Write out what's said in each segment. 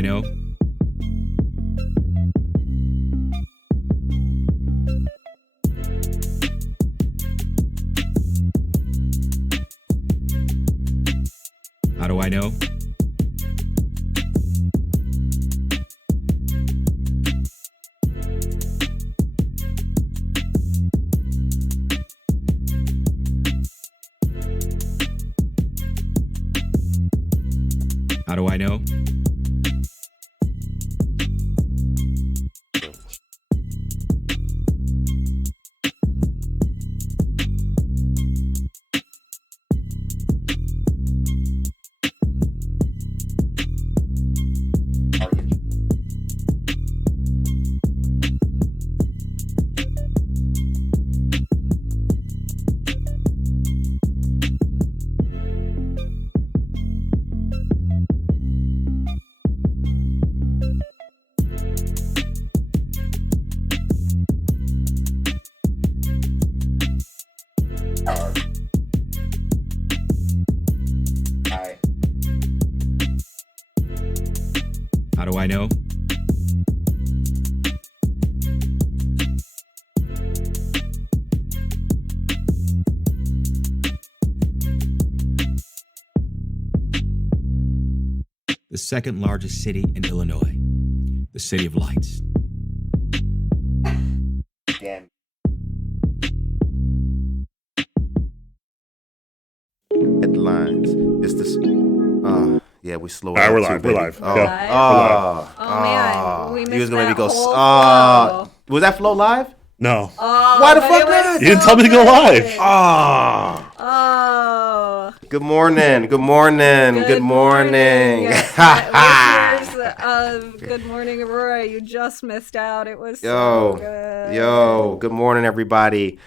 I know? How do I know? How do I know? How do I know? The second largest city in Illinois, the City of Lights. Damn. Headlines. It's this. Yeah, we slow. All right, we're too, live. baby. We're live. Oh, Go. Man, we missed you was gonna that make me go. whole flow. Was that flow live? No. Why the but fuck it was not? You didn't so tell me to go good. live. Oh. Good morning. Good morning. Good morning. Listeners of Good Morning Aurora, you just missed out. It was so good. Yo. Good morning, everybody.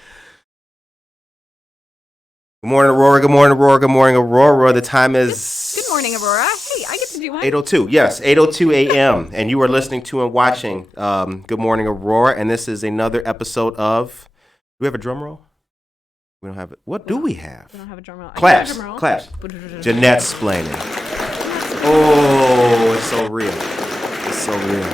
Good morning, Aurora. Good morning, Aurora. Good morning, Aurora. The time is. Good morning, Aurora. Hey, I get to do one. 8:02. Yes, 8:02 a.m. And you are listening to and watching Good Morning Aurora. And this is another episode of. Do we have a drum roll? We don't have it. What do we have? I don't have a drum roll. Claps. Claps. Jeanette's explaining. Oh, it's so real. It's so real.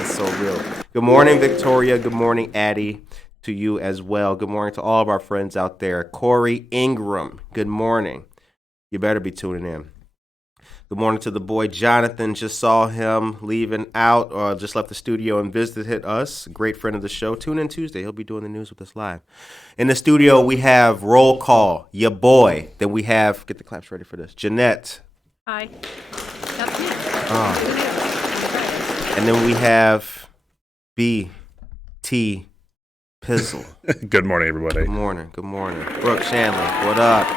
It's so real. Good morning, Victoria. Good morning, Addie. To you as well. Good morning to all of our friends out there. Corey Ingram. Good morning. You better be tuning in. Good morning to the boy Jonathan. Just saw him leaving out, or just left the studio and visited us. Great friend of the show. Tune in Tuesday. He'll be doing the news with us live. In the studio, we have Roll Call, your boy. Then we have, get the claps ready for this, Jeanette. Hi. That's me. And then we have B.T. Pizzle. Good morning, everybody. Good morning. Good morning. Brooke Shanley, what up?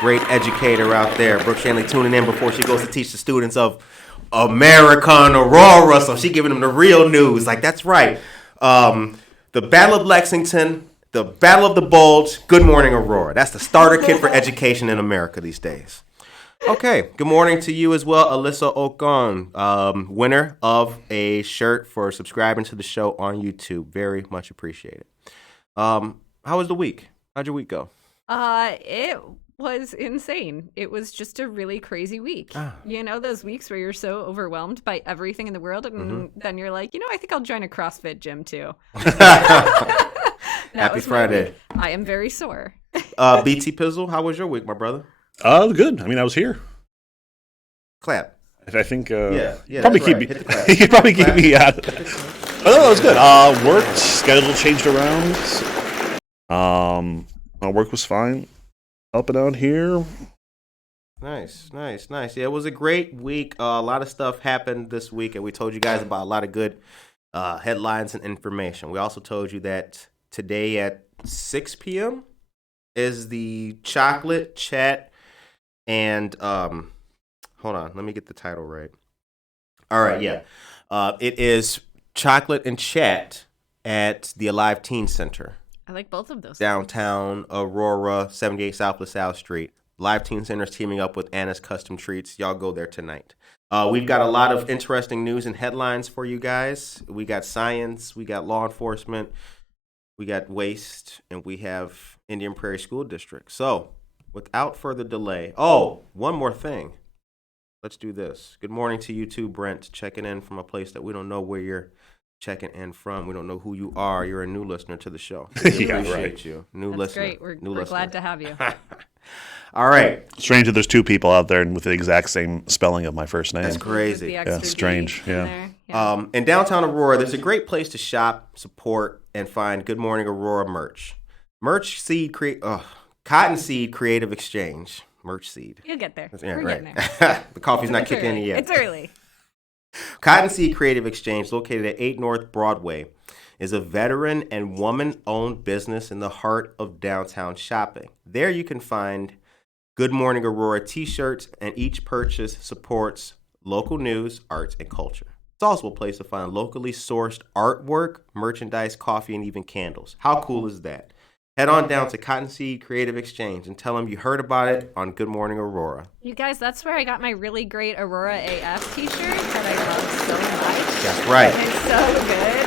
Great educator out there. Brooke Shanley tuning in before she goes to teach the students of American Aurora. So she giving them the real news. Like, that's right. The Battle of Lexington, the Battle of the Bulge, Good Morning Aurora. That's the starter kit for education in America these days. Okay, good morning to you as well, Alyssa Ocon, winner of a shirt for subscribing to the show on YouTube. Very much appreciated. How was the week? How'd your week go? It was insane. It was just a really crazy week. You know, those weeks where you're so overwhelmed by everything in the world, and then you're like, I think I'll join a CrossFit gym too. Happy Friday. I am very sore. BT Pizzle, how was your week, my brother? Good. I mean, I was here. Clap. I think Yeah, probably that's keep right. me. Hit the clap. You could probably keep me out. Oh, no, it was good. Work schedule changed around. My work was fine. Helping out here. Nice. Yeah, it was a great week. A lot of stuff happened this week, and we told you guys about a lot of good headlines and information. We also told you that today at 6 p.m. is the chocolate chat and hold on, let me get the title right. All right, yeah. It is chocolate and chat at the Alive Teen Center. I like both of those. Downtown Aurora, 78 South LaSalle Street. Live Teen Center is teaming up with Anna's Custom Treats. Y'all go there tonight. We've got a lot of interesting news and headlines for you guys. We got science, we got law enforcement, we got waste, and we have Indian Prairie School District. So, without further delay, one more thing. let's do this. Good morning to you too, Brent. Checking in from a place that we don't know where you're checking in from. We don't know who you are. You're a new listener to the show. We appreciate you. New That's listener. great. We're glad to have you. All right. Strange that there's two people out there with the exact same spelling of my first name. That's crazy. Yeah, strange. Yeah. In downtown Aurora, there's a great place to shop, support, and find Good Morning Aurora merch. Cottonseed Creative Exchange. Merch seed. You'll get there. Yeah, We're right. getting there. The coffee's not It's kicking in early. yet. It's early. Cottonseed Creative Exchange, located at 8 North Broadway, is a veteran and woman-owned business in the heart of downtown shopping. There you can find Good Morning Aurora t-shirts, and each purchase supports local news, arts, and culture. It's also a place to find locally sourced artwork, merchandise, coffee, and even candles. How cool is that? Head on down to Cottonseed Creative Exchange and tell them you heard about it on Good Morning Aurora. You guys, that's where I got my really great Aurora AF t-shirt that I love so much. That's right. It's so good.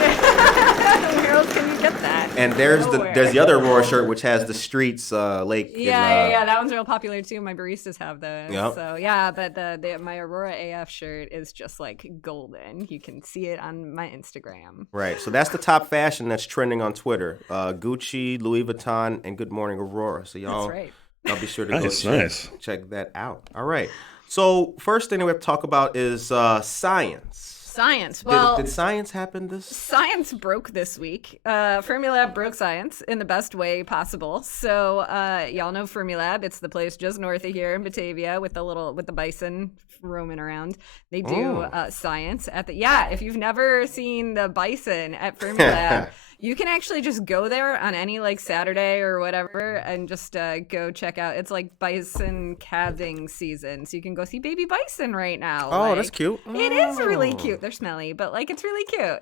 Where else can you get that? And there's Nowhere. the other Aurora shirt, which has the streets lake. Yeah. That one's real popular too. My baristas have those. Yep. So yeah, but my Aurora AF shirt is just like golden. You can see it on my Instagram. Right. So that's the top fashion that's trending on Twitter. Gucci, Louis Vuitton, and Good Morning Aurora. So y'all, That's right. I'll be sure to Nice. check that out. All right. So first thing that we have to talk about is science. Science. Well, did science happen this? Science broke this week. Fermilab broke science in the best way possible. So y'all know Fermilab. It's the place just north of here in Batavia with the bison roaming around. They do science at the if you've never seen the bison at Fermilab, you can actually just go there on any like Saturday or whatever and just go check out. It's like bison calving season, so you can go see baby bison right now. Oh, that's cute. It is really cute. They're smelly, but like it's really cute.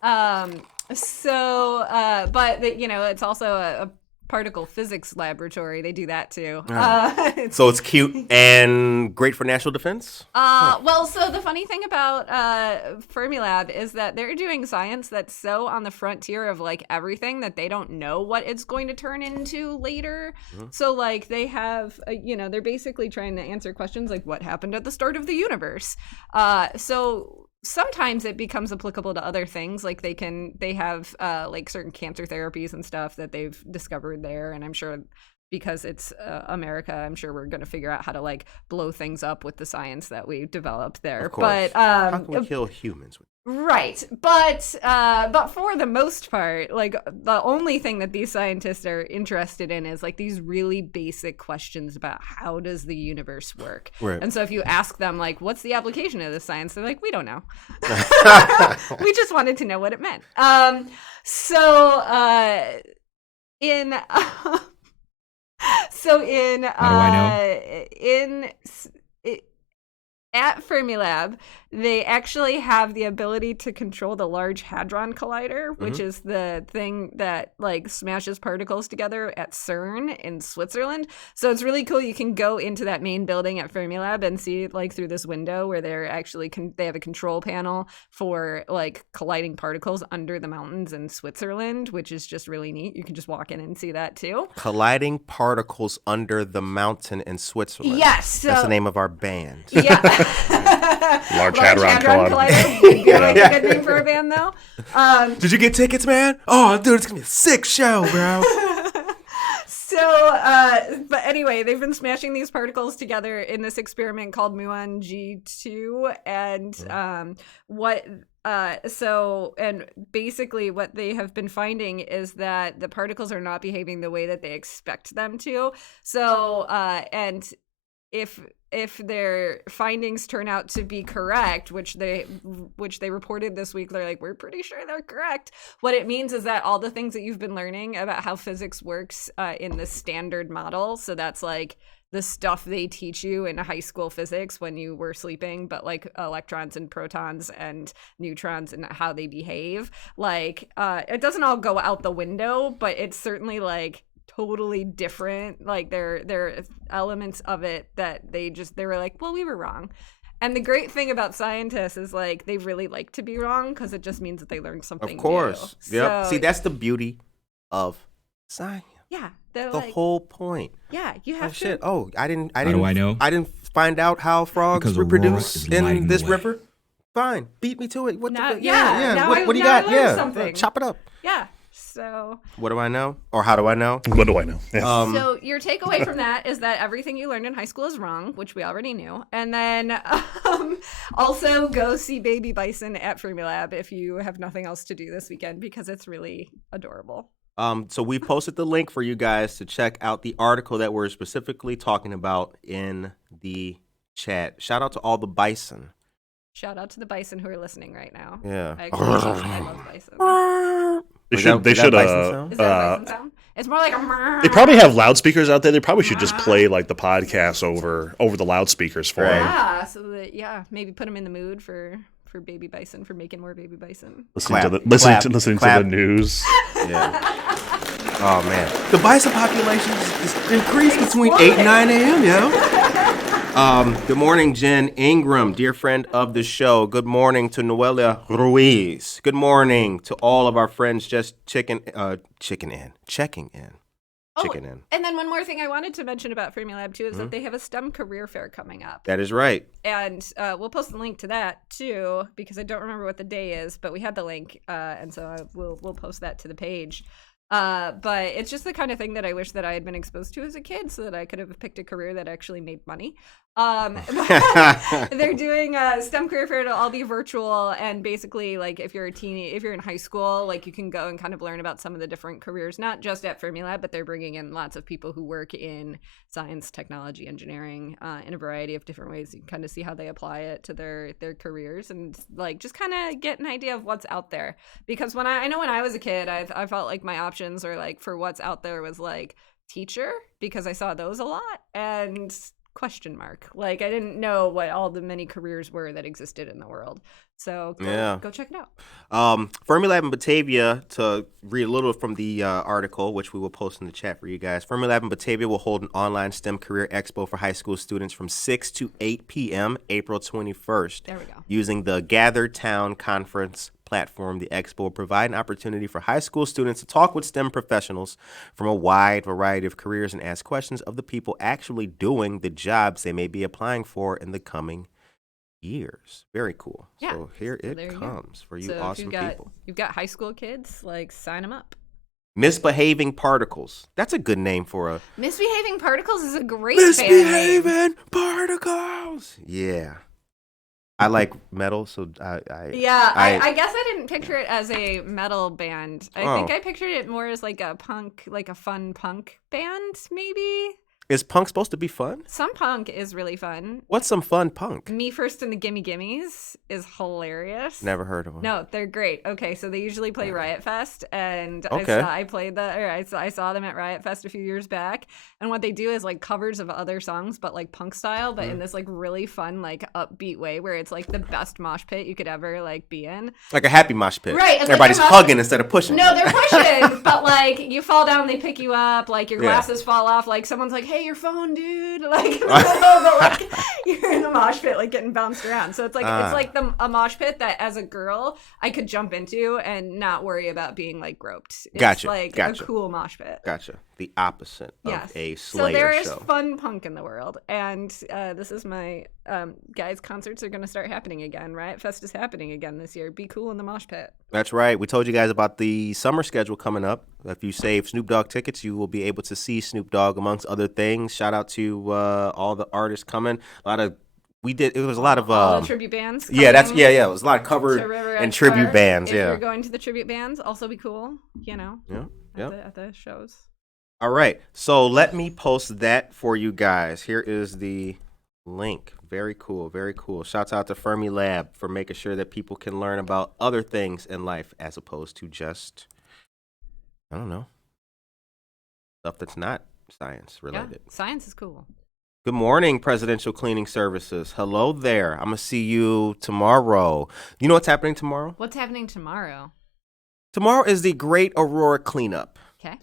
But it's also a particle physics laboratory. They do that too. So it's cute and great for national defense? Well, so the funny thing about Fermilab is that they're doing science that's so on the frontier of like everything that they don't know what it's going to turn into later. Mm-hmm. So like they have, they're basically trying to answer questions like what happened at the start of the universe. So sometimes it becomes applicable to other things. Like they have like certain cancer therapies and stuff that they've discovered there. And I'm sure because it's America, I'm sure we're going to figure out how to like blow things up with the science that we developed there. Of course. But how can we kill humans? Right. But for the most part, like the only thing that these scientists are interested in is like these really basic questions about how does the universe work. Right. And so if you ask them like, what's the application of this science? They're like, we don't know. We just wanted to know what it meant. At Fermilab, they actually have the ability to control the Large Hadron Collider, which is the thing that like smashes particles together at CERN in Switzerland. So it's really cool. You can go into that main building at Fermilab and see like through this window where they're actually they have a control panel for like colliding particles under the mountains in Switzerland, which is just really neat. You can just walk in and see that too. Colliding particles under the mountain in Switzerland. Yes. So, that's the name of our band. Yeah. Large Hadron Collider. Good name for a band, though. Did you get tickets, man? Oh, dude, it's gonna be a sick show, bro. But anyway, they've been smashing these particles together in this experiment called Muon G2, and basically what they have been finding is that the particles are not behaving the way that they expect them to. So, and if their findings turn out to be correct, which they reported this week, they're like, we're pretty sure they're correct. What it means is that all the things that you've been learning about how physics works in the standard model, so that's like the stuff they teach you in high school physics when you were sleeping, but like electrons and protons and neutrons and how they behave, like it doesn't all go out the window, but it's certainly like totally different. Like there are elements of it that they were like, well, we were wrong. And the great thing about scientists is like they really like to be wrong because it just means that they learned something of course new. Yep. So, see, that's the beauty of science. Yeah, they're The like, whole point. yeah, you Oh have to. shit! Oh, I didn't. How do I know? I didn't find out how frogs Because Aurora reproduce is in lighting this the way. river. Fine, beat me to it. What Now- the? yeah, now What do you now I got? learned Yeah, something. chop it up. Yeah. So, What do I know? Or how do I know? What do I know? Yeah. so your takeaway from that is that everything you learned in high school is wrong, which we already knew. And then also go see Baby Bison at Fermilab if you have nothing else to do this weekend because it's really adorable. So we posted the link for you guys to check out the article that we're specifically talking about in the chat. Shout out to all the bison. Shout out to the bison who are listening right now. Yeah. I love bison. They Is should. that- is that bison sound? Is that a bison sound? It's more like a. They probably have loudspeakers out there. They probably should just play like the podcast over the loudspeakers for Right. them. Yeah, so that maybe put them in the mood for Baby Bison, for making more Baby Bison. Listening to Clap, listening clap. to the news. Yeah. Oh man, the bison population is increased between 8 and 9 a.m. Yo. Good morning, Jen Ingram, dear friend of the show. Good morning to Noelia Ruiz. Good morning to all of our friends just checking in. And then one more thing I wanted to mention about Fermilab too is that they have a STEM career fair coming up. That is right. And we'll post the link to that too, because I don't remember what the day is, but we had the link, and so we'll post that to the page. But it's just the kind of thing that I wish that I had been exposed to as a kid, so that I could have picked a career that actually made money. They're doing a STEM career fair. It'll all be virtual, and basically, like if you're in high school, like you can go and kind of learn about some of the different careers, not just at Fermilab, but they're bringing in lots of people who work in science, technology, engineering, in a variety of different ways. You can kind of see how they apply it to their careers, and like just kind of get an idea of what's out there. Because when I know when I was a kid, I felt like my options or like for what's out there was like teacher, because I saw those a lot, and question mark. Like I didn't know what all the many careers were that existed in the world. So go check it out. Fermilab in Batavia, to read a little from the article, which we will post in the chat for you guys. Fermilab in Batavia will hold an online STEM career expo for high school students from 6 to 8 p.m. April 21st. There we go. Using the Gather Town Conference platform, the expo will provide an opportunity for high school students to talk with STEM professionals from a wide variety of careers and ask questions of the people actually doing the jobs they may be applying for in the coming years. Very cool. Yeah. So here So it there you go. comes for you So awesome if people. you've got high school kids, like sign them up. Misbehaving Particles. That's a good name for a Misbehaving Particles is a great band name. Misbehaving Particles. Yeah. I like metal, so I guess I didn't picture it as a metal band. I think Oh. I pictured it more as like a punk, like a fun punk band, maybe. Is punk supposed to be fun? Some punk is really fun. What's some fun punk? Me First and the Gimme Gimmes is hilarious. Never heard of them. No, they're great. Okay, so they usually play Riot Fest, and Okay. I saw them at Riot Fest a few years back. And what they do is like covers of other songs, but like punk style, but in this like really fun, like upbeat way, where it's like the best mosh pit you could ever like be in. Like a happy mosh pit. Right, it's like Everybody's a mosh- hugging instead of pushing. No, they're pushing, but like you fall down, they pick you up, like your Yeah. glasses fall off, like someone's like, "Hey, your phone, dude!" Like, but like you're in a mosh pit, like getting bounced around. So it's like a mosh pit that, as a girl, I could jump into and not worry about being like groped. It's Gotcha, like gotcha. a cool mosh pit. Gotcha. The opposite Yes. of a So Slayer there is show. fun punk in the world, and this is my guys. Concerts are going to start happening again. Riot Fest is happening again this year. Be cool in the mosh pit. That's right. We told you guys about the summer schedule coming up. If you save Snoop Dogg tickets, you will be able to see Snoop Dogg amongst other things. Shout out to all the artists coming. It was a lot of All the tribute bands. yeah, coming it was a lot of cover to River and Edge tribute Bar. bands. If Yeah. you're going to the tribute bands, also be cool. You know, Yeah. at the shows. All right. So let me post that for you guys. Here is the link. Very cool. Very cool. Shouts out to Fermilab for making sure that people can learn about other things in life as opposed to just, I don't know, stuff that's not science related. Yeah, science is cool. Good morning, Presidential Cleaning Services. Hello there. I'm going to see you tomorrow. You know what's happening tomorrow? What's happening tomorrow? Tomorrow is the Great Aurora Cleanup. Okay.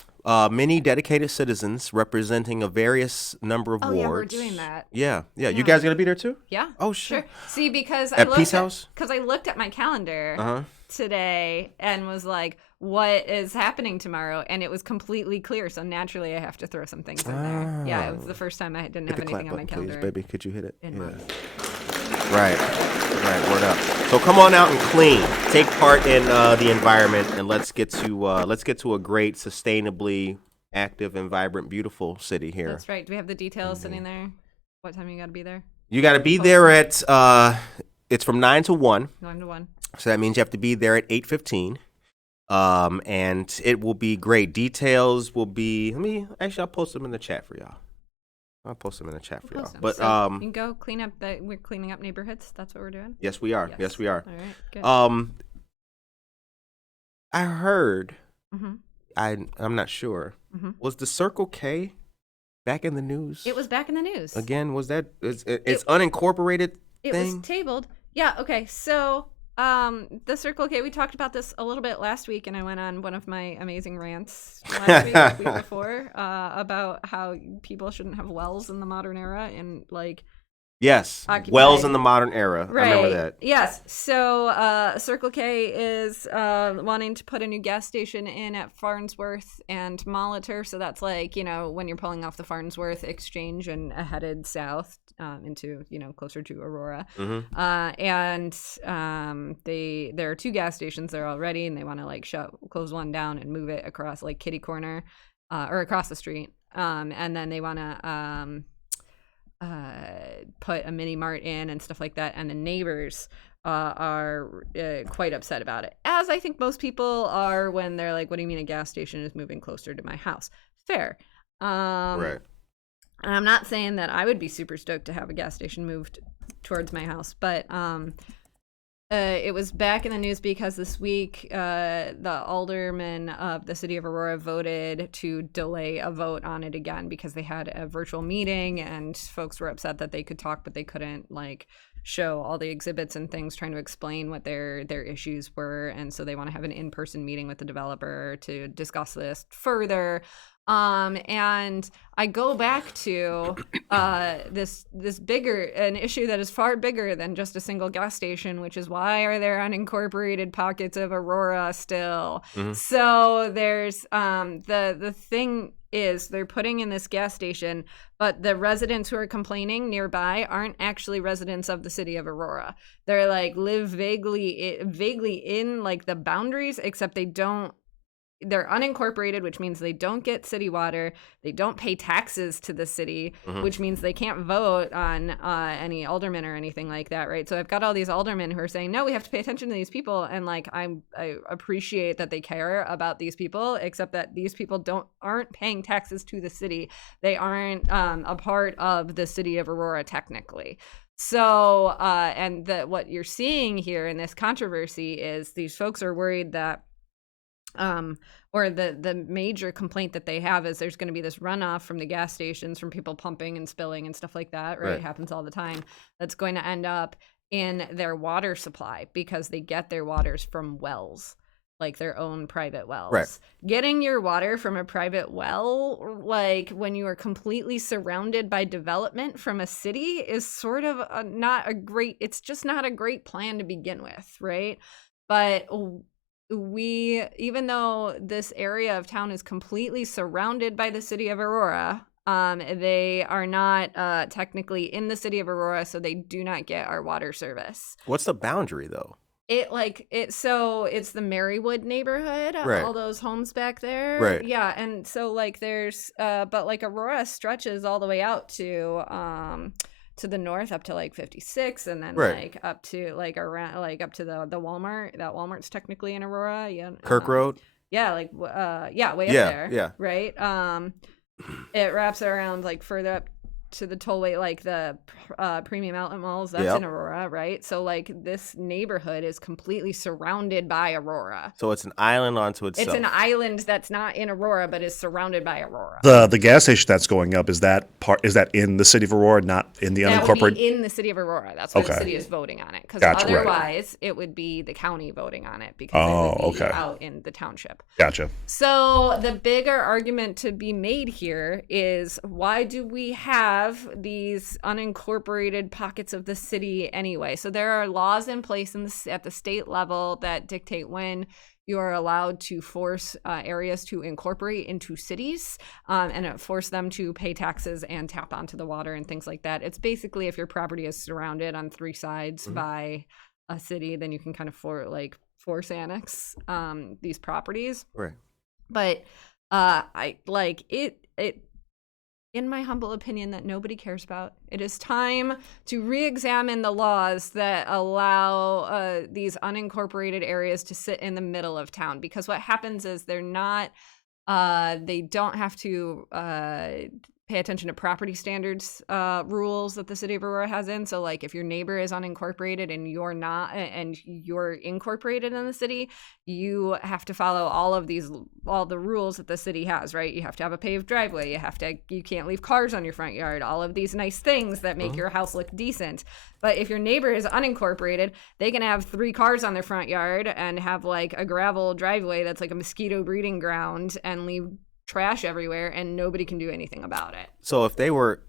Many dedicated citizens representing a various number of Oh, wards. yeah, we're doing that. Yeah. You Yeah. guys gonna be there too? Yeah. Oh, sure. See, because At Peace House? Because I looked at my calendar Uh-huh. today and was like, what is happening tomorrow, and it was completely clear. So naturally, I have to throw some things in there. Yeah, it was the first time I didn't Hit have the clap anything on my button, please, calendar. baby. Could you hit it? In months. Right. Word up. So come on out and clean. Take part in the environment, and let's get to a great, sustainably active and vibrant, beautiful city here. That's right. Do we have the details sitting there? What time you got to be there? You got to be there at it's from 9 to 1. 9 to 1. So that means you have to be there at 8:15. And it will be great. Details will be. I'll post them in the chat for y'all. I'll post them in the chat for y'all. But so you can go clean up. We're cleaning up neighborhoods. That's what we're doing. Yes, we are. Yes, we are. All right. Good. I heard. Mm-hmm. I'm not sure. Mm-hmm. Was the Circle K back in the news? It was back in the news again. Was that? It's unincorporated. It was tabled. Yeah. Okay. So. The Circle K, we talked about this a little bit last week, and I went on one of my amazing rants last week, the week before, about how people shouldn't have wells in the modern era, and like yes, wells in the modern era. Right. I remember that. Yes. So Circle K is wanting to put a new gas station in at Farnsworth and Molitor. So that's like, when you're pulling off the Farnsworth exchange and headed south into, closer to Aurora. Mm-hmm. And there are 2 gas stations there already, and they want to close one down and move it across like Kitty Corner or across the street. And then they want to put a mini mart in and stuff like that, and the neighbors are quite upset about it, as I think most people are when they're like, what do you mean a gas station is moving closer to my house? Fair. Right. And I'm not saying that I would be super stoked to have a gas station moved towards my house, but it was back in the news because this week the aldermen of the city of Aurora voted to delay a vote on it again because they had a virtual meeting and folks were upset that they could talk but they couldn't show all the exhibits and things, trying to explain what their issues were, and so they want to have an in-person meeting with the developer to discuss this further. And I go back to this an issue that is far bigger than just a single gas station, which is why are there unincorporated pockets of Aurora still? Mm-hmm. So there's the thing is they're putting in this gas station, but the residents who are complaining nearby aren't actually residents of the city of Aurora. They're live vaguely in the boundaries, except they're unincorporated, which means they don't get city water. They don't pay taxes to the city, mm-hmm. which means they can't vote on any aldermen or anything like that, right? So I've got all these aldermen who are saying, no, we have to pay attention to these people. And I appreciate that they care about these people, except that these people aren't paying taxes to the city. They aren't a part of the city of Aurora technically. So, and what you're seeing here in this controversy is these folks are worried that or the major complaint that they have is there's going to be this runoff from the gas stations from people pumping and spilling and stuff like that, right? It happens all the time. That's going to end up in their water supply because they get their waters from wells, like their own private wells. Right. Getting your water from a private well, when you are completely surrounded by development from a city, is sort of it's just not a great plan to begin with, right? But even though this area of town is completely surrounded by the city of Aurora, they are not technically in the city of Aurora, so they do not get our water service. What's the boundary though? So it's the Marywood neighborhood, right. All those homes back there, right? Yeah, and so there's but Aurora stretches all the way out to the north up to 56, and then right. up to around up to the Walmart. That Walmart's technically in Aurora. Yeah, Kirk Road. Yeah, way up there. Yeah, right. It wraps around further up to the tollway, the premium outlet malls. That's in Aurora, right? So this neighborhood is completely surrounded by Aurora. So it's an island onto itself. It's an island that's not in Aurora, but is surrounded by Aurora. The gas station that's going up, is that in the city of Aurora, not in the unincorporated? That would be in the city of Aurora. That's why the city is voting on it. Because otherwise, it would be the county voting on it because it would be out in the township. Gotcha. So the bigger argument to be made here is, why do we have have these unincorporated pockets of the city anyway. So there are laws in place at the state level that dictate when you are allowed to force areas to incorporate into cities and force them to pay taxes and tap onto the water and things like that. It's basically if your property is surrounded on three sides by a city, then you can kind of force annex these properties. Right. But I like it in my humble opinion, that nobody cares about. It is time to re-examine the laws that allow these unincorporated areas to sit in the middle of town, because what happens is they don't have to pay attention to property standards rules that the city of Aurora has in. So like if your neighbor is unincorporated and you're not, and you're incorporated in the city, you have to follow all the rules that the city has, right? You have to have a paved driveway. You can't leave cars on your front yard, all of these nice things that make your house look decent. But if your neighbor is unincorporated, they can have 3 cars on their front yard and have like a gravel driveway that's like a mosquito breeding ground and leave trash everywhere, and nobody can do anything about it. So if they were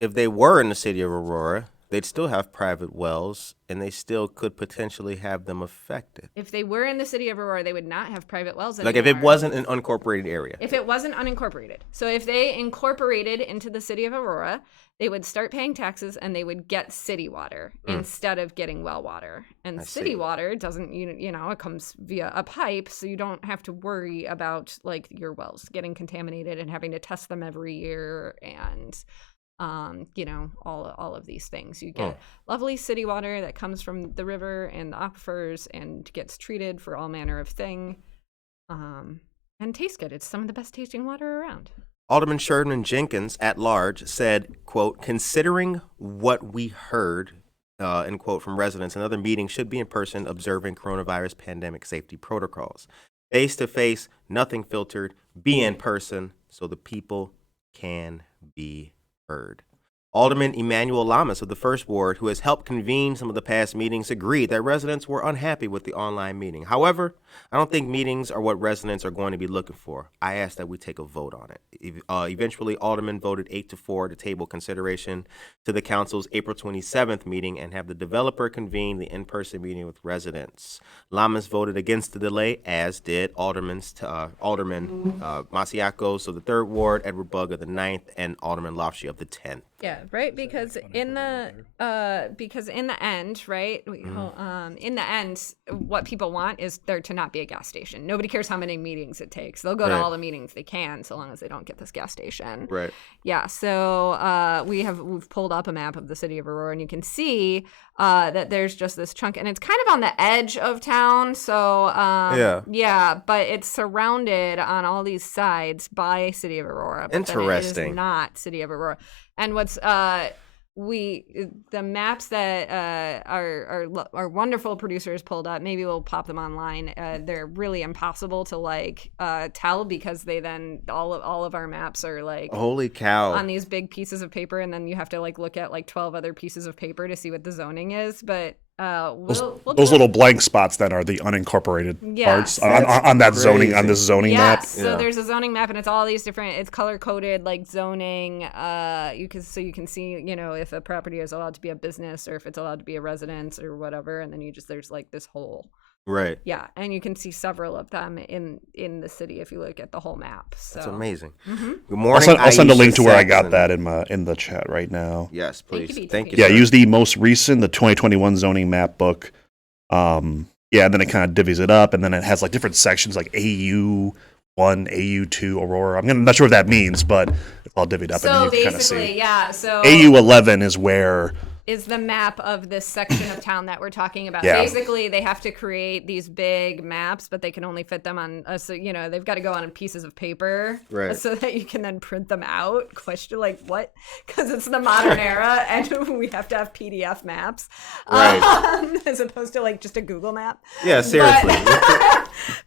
in the city of Aurora, they'd still have private wells, and they still could potentially have them affected. If they were in the city of Aurora, they would not have private wells anymore. Like if it wasn't an unincorporated area. If it wasn't unincorporated. So if they incorporated into the city of Aurora, they would start paying taxes and they would get city water instead of getting well water. And city water doesn't, it comes via a pipe, so you don't have to worry about like your wells getting contaminated and having to test them every year and all of these things. You get lovely city water that comes from the river and the aquifers and gets treated for all manner of thing, and tastes good. It's some of the best tasting water around. Alderman Sherman Jenkins, at large, said, quote, "Considering what we heard," end quote, from residents, another meeting should be in person, observing coronavirus pandemic safety protocols. Face to face, nothing filtered, be in person so the people can be heard. Alderman Emmanuel Lamas of the First Ward, who has helped convene some of the past meetings, agreed that residents were unhappy with the online meeting. However, I don't think meetings are what residents are going to be looking for. I asked that we take a vote on it. Eventually, Alderman voted 8-4 to table consideration to the council's April 27th meeting and have the developer convene the in-person meeting with residents. Lamas voted against the delay, as did Alderman Masiacos of the 3rd Ward, Edward Bugg of the 9th, and Alderman Lofshy of the 10th. Yeah, right. Because in the end, right? In the end, what people want is there to not be a gas station. Nobody cares how many meetings it takes. They'll go to all the meetings they can, so long as they don't get this gas station. Right. Yeah. So we've pulled up a map of the city of Aurora, and you can see that there's just this chunk, and it's kind of on the edge of town. So yeah, but it's surrounded on all these sides by city of Aurora. But Interesting. It is not city of Aurora. And what's the maps that our wonderful producers pulled up, maybe we'll pop them online. They're really impossible to tell, because they then all of our maps are like, holy cow, on these big pieces of paper, and then you have to look at 12 other pieces of paper to see what the zoning is. But those little blank spots that are the unincorporated parts on that zoning, on this zoning map. So there's a zoning map, and it's all these different. It's color coded zoning. You can see if a property is allowed to be a business or if it's allowed to be a residence or whatever, and then there's this whole. Right. Yeah, and you can see several of them in the city if you look at the whole map. So. That's amazing. Mm-hmm. Good morning. I'll send a link to where I got Saxon. that in the chat right now. Yes, please. Thank you. Yeah, use the most recent, the 2021 zoning map book. And then it kind of divvies it up, and then it has different sections like AU1, AU2, Aurora. I'm not sure what that means, but it's all divvied up, and you can kind of see. Yeah. So AU11 is where. Is the map of this section of town that we're talking about. Yeah. Basically, they have to create these big maps, but they can only fit them on, they've got to go on pieces of paper, right, so that you can then print them out. Question, what? Because it's the modern era, and we have to have PDF maps, right, as opposed to just a Google map. Yeah, seriously.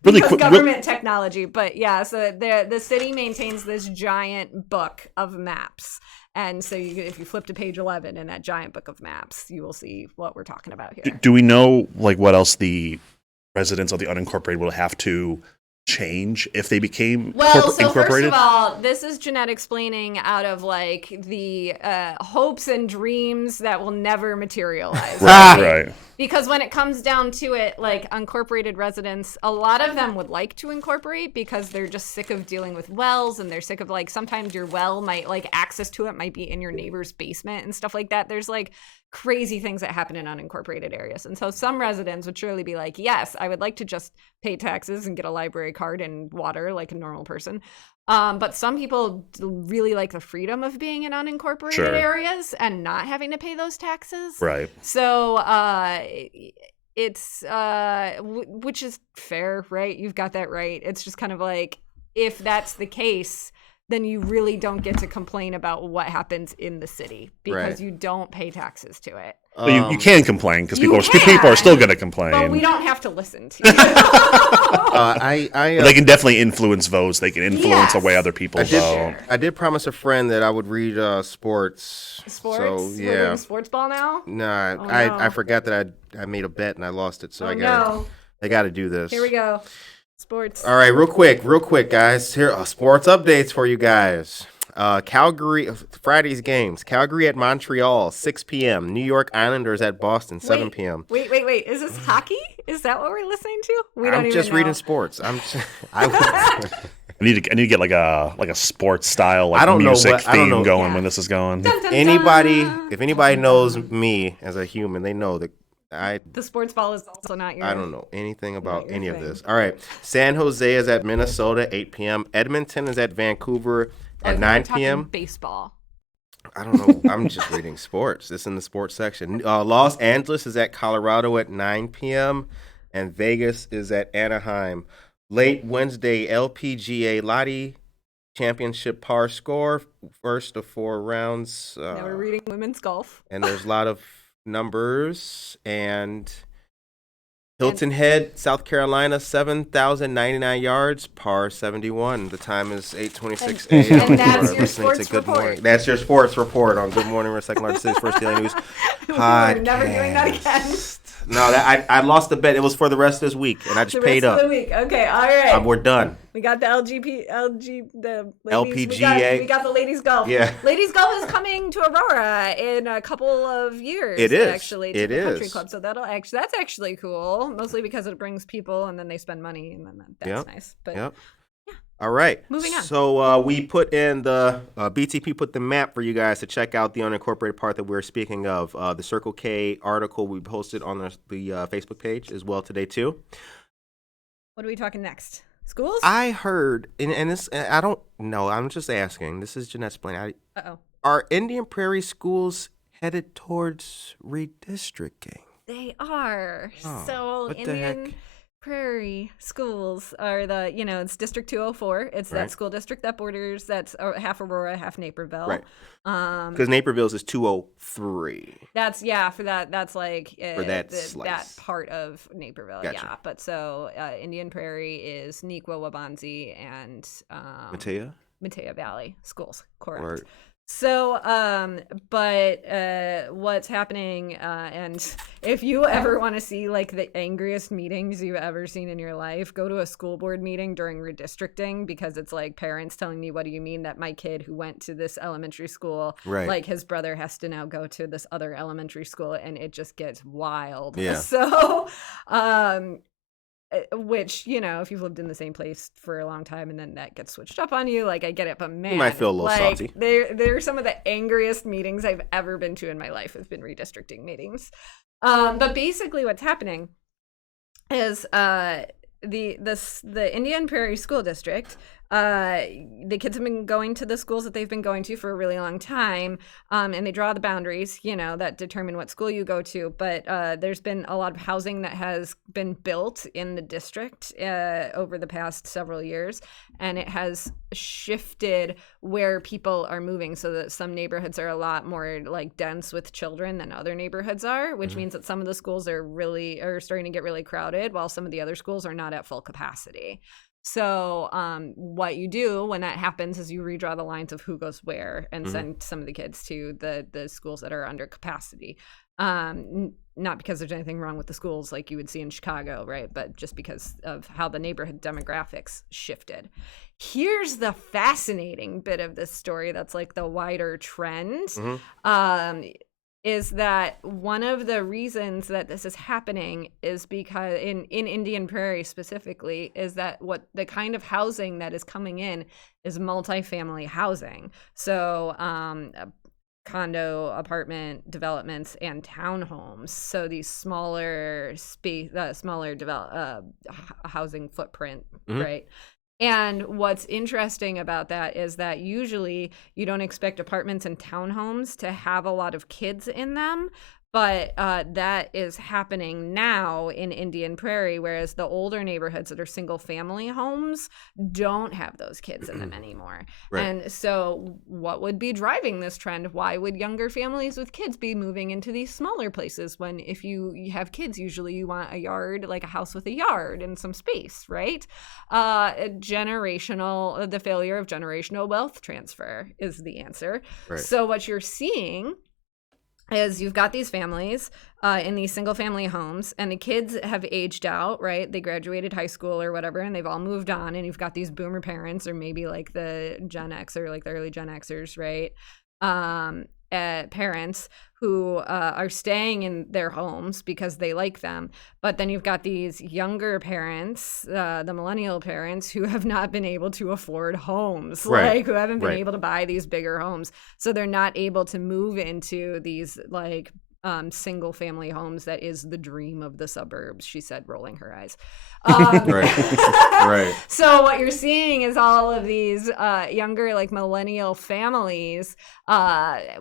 Really quick, government technology, but yeah. So the city maintains this giant book of maps. And so if you flip to page 11 in that giant book of maps, you will see what we're talking about here. Do we know what else the residents of the unincorporated will have to change if they became Well, so incorporated? first of all, this is Jeanette explaining out of like the hopes and dreams that will never materialize. Right. Because when it comes down to it, like unincorporated residents, a lot of them would like to incorporate because they're just sick of dealing with wells, and they're sick of like sometimes your well might like access to it might be in your neighbor's basement and stuff like that. There's like crazy things that happen in unincorporated areas. And so some residents would surely be like, yes, I would like to just pay taxes and get a library card and water like a normal person. But some people really like the freedom of being in unincorporated areas and not having to pay those taxes. Right. So it's which is fair, right? You've got that right. It's just kind of like, if that's the case, then you really don't get to complain about what happens in the city because you don't pay taxes to it. But you can complain because people are still going to complain. But we don't have to listen to you. They can definitely influence votes. They can influence the way other people vote. I did promise a friend that I would read sports. Sports? So, yeah. We're doing sports ball now? Nah, no. I forgot that I made a bet and I lost it, so I got to do this. Here we go. Sports. All right, real quick, guys. Here are sports updates for you guys. Calgary, Friday's games. Calgary at Montreal, 6 p.m. New York Islanders at Boston, 7 p.m. Wait. Is this hockey? Is that what we're listening to? I'm just reading sports. I need to get like a sports style music theme going when this is going. Dun, dun, If anybody knows me as a human, they know that the sports ball is also not your. I don't know anything about any of this. All right. San Jose is at Minnesota, 8 p.m. Edmonton is at Vancouver at 9 p.m. Baseball. I don't know. I'm just reading sports. This is in the sports section. Los Angeles is at Colorado at 9 p.m. and Vegas is at Anaheim. Late Wednesday, LPGA Lottie Championship par score, first of 4 rounds. Now we're reading women's golf. And there's a lot of numbers. And Hilton Head, South Carolina, 7,099 yards, par 71. The time is 8:26 a.m. And that's your sports Good report. Morning. That's your sports report on Good Morning, we're second largest city's first daily news podcast. We're never doing that again. No, I lost the bet. It was for the rest of this week, and I just paid up. The week. Okay, all right. We're done. We got the the ladies, LPGA. We got the ladies golf. Yeah. Ladies golf is coming to Aurora in a couple of years. It is actually to the country club. So that's actually cool. Mostly because it brings people and then they spend money and then that's nice. But yeah. All right. Moving on. So we put in the BTP put the map for you guys to check out the unincorporated part that we're speaking of. The Circle K article we posted on the Facebook page as well today too. What are we talking next? Schools? I heard, and this I don't know. I'm just asking. This is Jeanette's plan. Are Indian Prairie schools headed towards redistricting? They are. Oh, so Indian Prairie schools are it's District 204. It's that school district that borders, that's half Aurora, half Naperville. Right. Because Naperville's is 203. That's for that. That's like for that that part of Naperville. Gotcha. Yeah. But so Indian Prairie is Nequa, Wabansie, and Matea Valley schools. Correct. Right. So, but what's happening, and if you ever want to see like the angriest meetings you've ever seen in your life, go to a school board meeting during redistricting, because it's like parents telling me, what do you mean that my kid who went to this elementary school, like his brother has to now go to this other elementary school, and it just gets wild. Yeah. So, which, if you've lived in the same place for a long time and then that gets switched up on you, like, I get it, but man, you might feel a little salty. They're some of the angriest meetings I've ever been to in my life have been redistricting meetings. But basically what's happening is the Indian Prairie School District, the kids have been going to the schools that they've been going to for a really long time, and they draw the boundaries, that determine what school you go to. But there's been a lot of housing that has been built in the district over the past several years, and it has shifted where people are moving, so that some neighborhoods are a lot more like dense with children than other neighborhoods are, which means that some of the schools are starting to get really crowded, while some of the other schools are not at full capacity. So what you do when that happens is you redraw the lines of who goes where and send some of the kids to the schools that are under capacity. Not because there's anything wrong with the schools like you would see in Chicago, right? But just because of how the neighborhood demographics shifted. Here's the fascinating bit of this story that's like the wider trend. Is that one of the reasons that this is happening is because in Indian Prairie specifically is that what the kind of housing that is coming in is multifamily housing. So condo, apartment developments, and townhomes. So these smaller housing footprint, right? And what's interesting about that is that usually you don't expect apartments and townhomes to have a lot of kids in them. But that is happening now in Indian Prairie, whereas the older neighborhoods that are single family homes don't have those kids in them anymore. Right. And so what would be driving this trend? Why would younger families with kids be moving into these smaller places when if you have kids, usually you want a yard, like a house with a yard and some space, right? The failure of generational wealth transfer is the answer. Right. So what you're seeing is you've got these families in these single family homes and the kids have aged out, right? They graduated high school or whatever and they've all moved on, and you've got these boomer parents or maybe like the Gen X or like the early Gen Xers, right? Parents who are staying in their homes because they like them. But then you've got these younger parents, the millennial parents, who have not been able to afford homes, like who haven't been able to buy these bigger homes. So they're not able to move into these like single family homes that is the dream of the suburbs, she said, rolling her eyes. Right. So what you're seeing is all of these younger like millennial families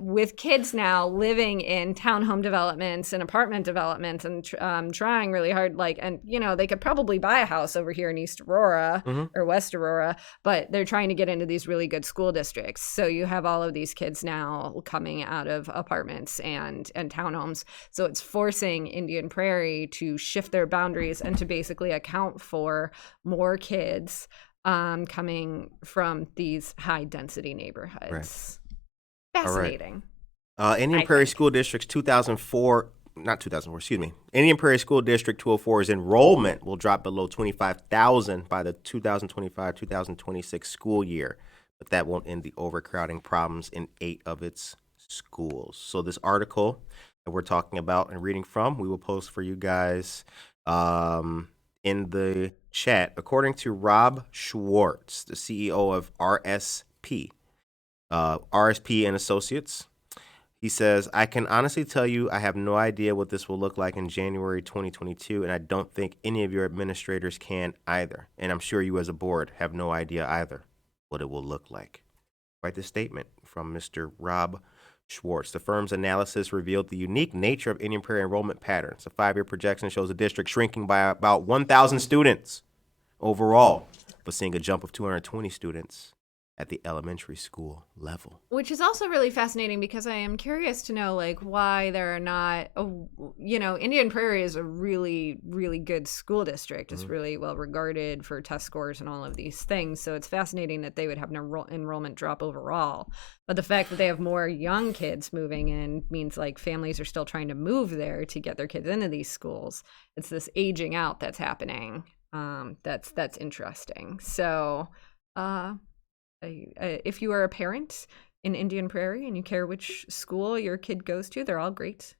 with kids now living in townhome developments and apartment developments and trying really hard, like, and you know, they could probably buy a house over here in East Aurora or West Aurora, but they're trying to get into these really good school districts. So you have all of these kids now coming out of apartments and townhomes. So it's forcing Indian Prairie to shift their boundaries and to basically account for more kids coming from these high density neighborhoods. Fascinating. Indian Prairie School District's 2004, Indian Prairie School District 204's enrollment will drop below 25,000 by the 2025-2026 school year, but that won't end the overcrowding problems in 8 of its schools. So this article that we're talking about and reading from, we will post for you guys in the chat. According to Rob Schwartz, the CEO of RSP and Associates, he says, I can honestly tell you I have no idea what this will look like in January 2022, and I don't think any of your administrators can either. And I'm sure you as a board have no idea either what it will look like. Quite the statement from Mr. Rob Schwartz. The firm's analysis revealed the unique nature of Indian Prairie enrollment patterns. The 5-year projection shows the district shrinking by about 1,000 students overall, but seeing a jump of 220 students at the elementary school level. Which is also really fascinating because I am curious to know like why there are not, Indian Prairie is a really, really good school district. It's really well regarded for test scores and all of these things. So it's fascinating that they would have an enrollment drop overall. But the fact that they have more young kids moving in means like families are still trying to move there to get their kids into these schools. It's this aging out that's happening. That's interesting. So, if you are a parent in Indian Prairie and you care which school your kid goes to, they're all great,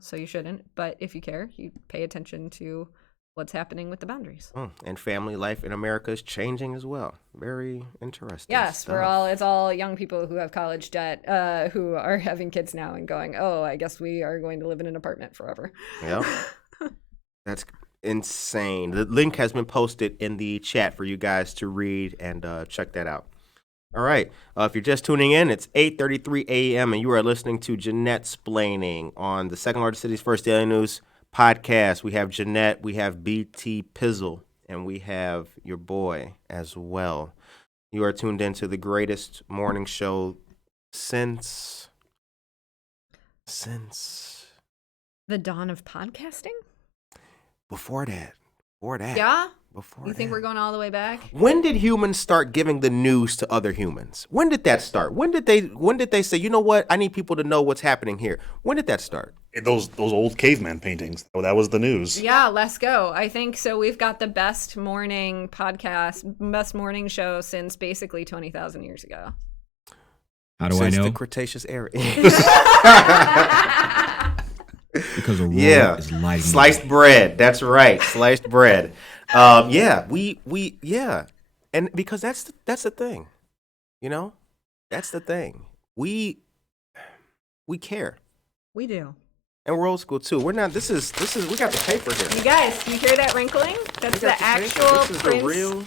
so you shouldn't. But if you care, you pay attention to what's happening with the boundaries. And family life in America is changing as well. Very interesting. Yes, stuff. it's all young people who have college debt, who are having kids now and going, oh, I guess we are going to live in an apartment forever. Yep. That's insane. The link has been posted in the chat for you guys to read and check that out. All right. If you're just tuning in, it's 8:33 a.m. and you are listening to Jeanette Splaining on the second largest city's first daily news podcast. We have Jeanette, we have BT Pizzle, and we have your boy as well. You are tuned into the greatest morning show since the dawn of podcasting? Before that. Yeah. Before You think then. we're going all the way back? When did humans start giving the news to other humans? When did that start? When did they say, you know what? I need people to know what's happening here. When did that start? Those old caveman paintings. Oh, that was the news. Yeah, let's go. I think so. We've got the best morning podcast, best morning show since basically 20,000 years ago. How do Since I know? the Cretaceous era. Because Aurora Yeah, is lighting the sliced way. bread. That's right, sliced bread. Yeah, and because that's the thing, you know, that's the thing. We care, We do. and we're old school too. We're not. This is. We got the paper here. You guys, you hear that wrinkling? That's We got the paper. actual This is the Prince. real.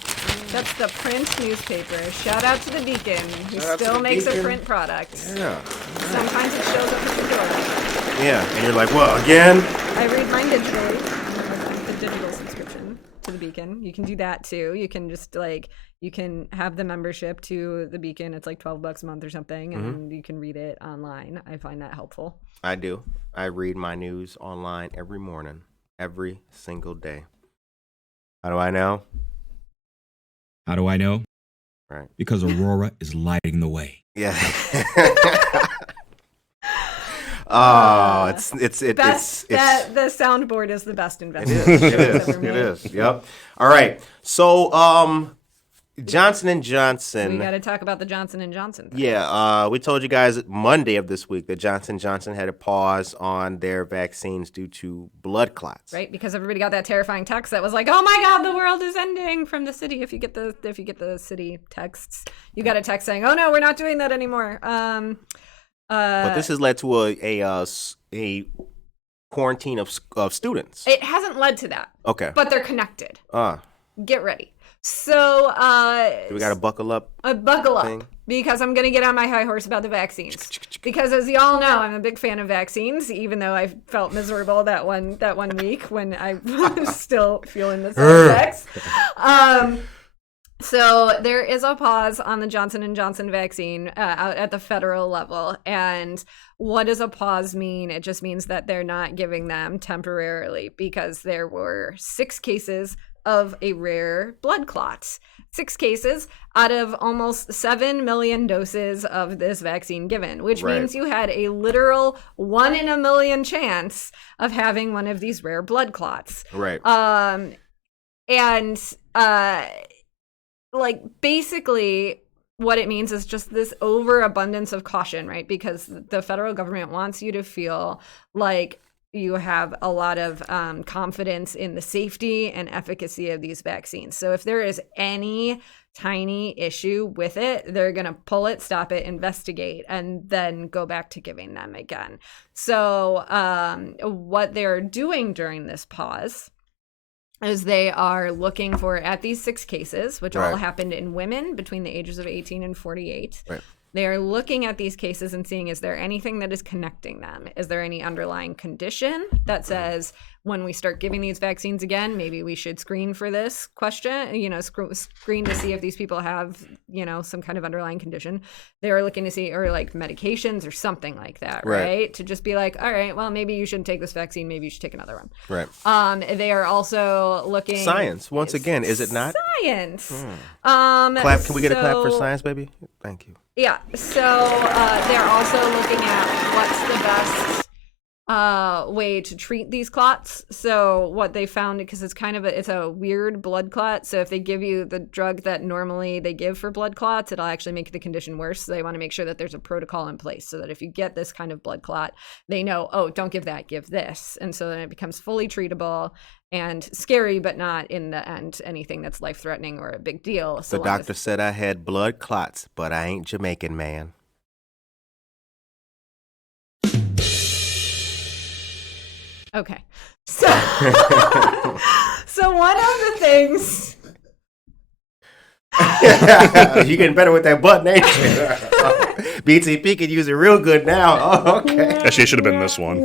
That's the Prince newspaper. Shout out to the Beacon, who Shout out to still the makes a Beacon. print product. Yeah, Sometimes it shows up at the door. yeah, and you're like, well, again. I read mine digitally. The digital subscription to the Beacon. You can do that too. You can just you can have the membership to the Beacon. It's like $12 a month or something, and you can read it online. I find that helpful. I do. I read my news online every morning, every single day. How do I know? How do I know? Right. Because Aurora is lighting the way. Yeah. Oh, it's Best. The soundboard is the best it investment. is. It we've is. ever It made. is. Yep. All right. So, Johnson and We Johnson. got to talk about the Johnson & Johnson thing. Yeah. We told you guys Monday of this week that Johnson & Johnson had a pause on their vaccines due to blood clots. Right, because everybody got that terrifying text that was like, "Oh my God, the world is ending" from the city. If you get the city texts, you got a text saying, "Oh no, we're not doing that anymore." But this has led to a quarantine of students. It hasn't led to that, Okay. but they're connected. Do Get ready. So, we got to buckle up? buckle up thing? because I'm going to get on my high horse about the vaccines. Because as y'all know, I'm a big fan of vaccines, even though I felt miserable that one week when I was still feeling the side effects. So there is a pause on the Johnson & Johnson vaccine out at the federal level. And what does a pause mean? It just means that they're not giving them temporarily because there were 6 cases of a rare blood clot. 6 cases out of almost 7 million doses of this vaccine given, which Right. means you had a literal 1 in a million chance of having one of these rare blood clots. Right. Basically what it means is just this overabundance of caution, right? Because the federal government wants you to feel like you have a lot of confidence in the safety and efficacy of these vaccines. So if there is any tiny issue with it, they're going to pull it, stop it, investigate, and then go back to giving them again. So what they're doing during this pause is they are looking for, at these 6 cases, which all Right. happened in women between the ages of 18 and 48. Right. They are looking at these cases and seeing, is there anything that is connecting them? Is there any underlying condition that says when we start giving these vaccines again, maybe we should screen for this question, screen to see if these people have, some kind of underlying condition. They are looking to see, or like medications or something like that, right? To just be like, all right, well, maybe you shouldn't take this vaccine. Maybe you should take another one. Right. They are also looking Science. Once again, is it not? Science. Clap. Can we get a clap for so- science, baby? Thank you. Yeah. So they're also looking at what's the best way to treat these clots. So what they found, because it's a weird blood clot. So if they give you the drug that normally they give for blood clots, it'll actually make the condition worse. So they want to make sure that there's a protocol in place so that if you get this kind of blood clot, they know, oh, don't give that, give this. And so then it becomes fully treatable and scary, but not in the end anything that's life-threatening or a big deal. So The doctor said I had blood clots, but I ain't Jamaican, man. Okay. So, so one of the things. You getting better with that button, ain't you? BTP can use it real good now. Oh, okay. Actually, it should have been this one.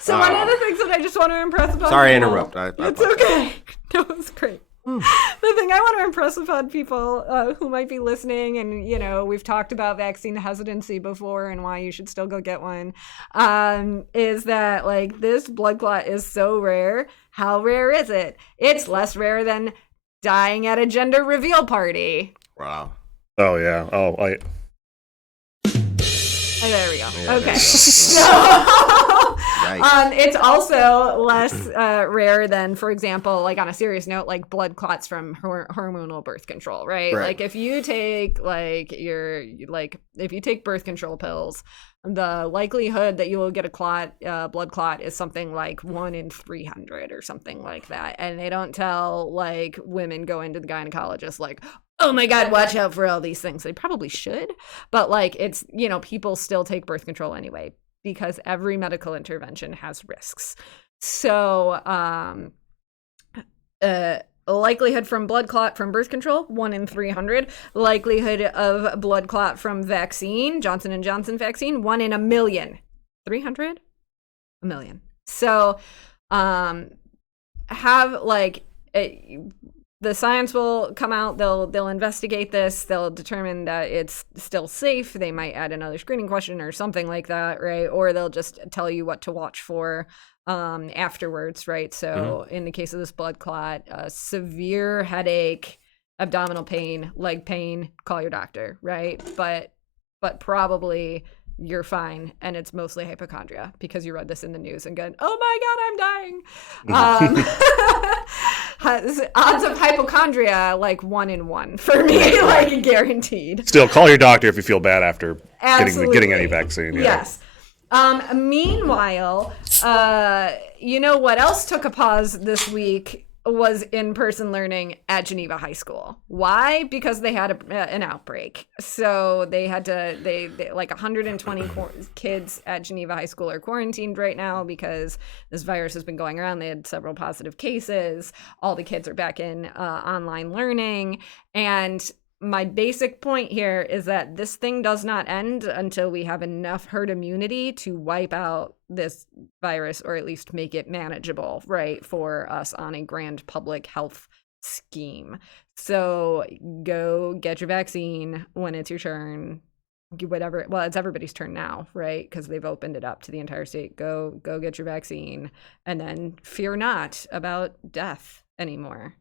So one of the things that I just want to impress upon Sorry to people- interrupt. It's okay. No, it's great. The thing I want to impress upon people who might be listening, and we've talked about vaccine hesitancy before and why you should still go get one, is that like this blood clot is so rare. How rare is it? It's less rare than dying at a gender reveal party. Wow. Oh yeah. Oh, Oh, there we go. Yeah, okay. Right. It's also less rare than, for example, like on a serious note, like blood clots from hormonal birth control, right? Like if you take if you take birth control pills, the likelihood that you will get a blood clot is something like 1 in 300 or something like that. And they don't tell like women going to the gynecologist like, oh my God, watch out for all these things. They probably should, but like it's, people still take birth control anyway, because every medical intervention has risks. So, likelihood from blood clot from birth control, 1 in 300. Likelihood of blood clot from vaccine, Johnson & Johnson vaccine, 1 in a million. 300? A million. So, the science will come out, they'll investigate this, they'll determine that it's still safe, they might add another screening question or something like that, right? Or they'll just tell you what to watch for afterwards, right? So in the case of this blood clot, severe headache, abdominal pain, leg pain, call your doctor, right? But probably you're fine, and it's mostly hypochondria because you read this in the news and go, oh my God, I'm dying. Odds of hypochondria, like 1 in 1 for me, like guaranteed. Still, call your doctor if you feel bad after getting any vaccine. Yeah. Yes. Meanwhile, what else took a pause this week was in-person learning at Geneva High School. Why? Because they had an outbreak. So they had to, they like 120 kids at Geneva High School are quarantined right now because this virus has been going around. They had several positive cases. All the kids are back in online learning. And my basic point here is that this thing does not end until we have enough herd immunity to wipe out this virus, or at least make it manageable, right, for us on a grand public health scheme. So go get your vaccine when it's your turn. Whatever. Well, it's everybody's turn now, right? Because they've opened it up to the entire state. Go get your vaccine, and then fear not about death anymore.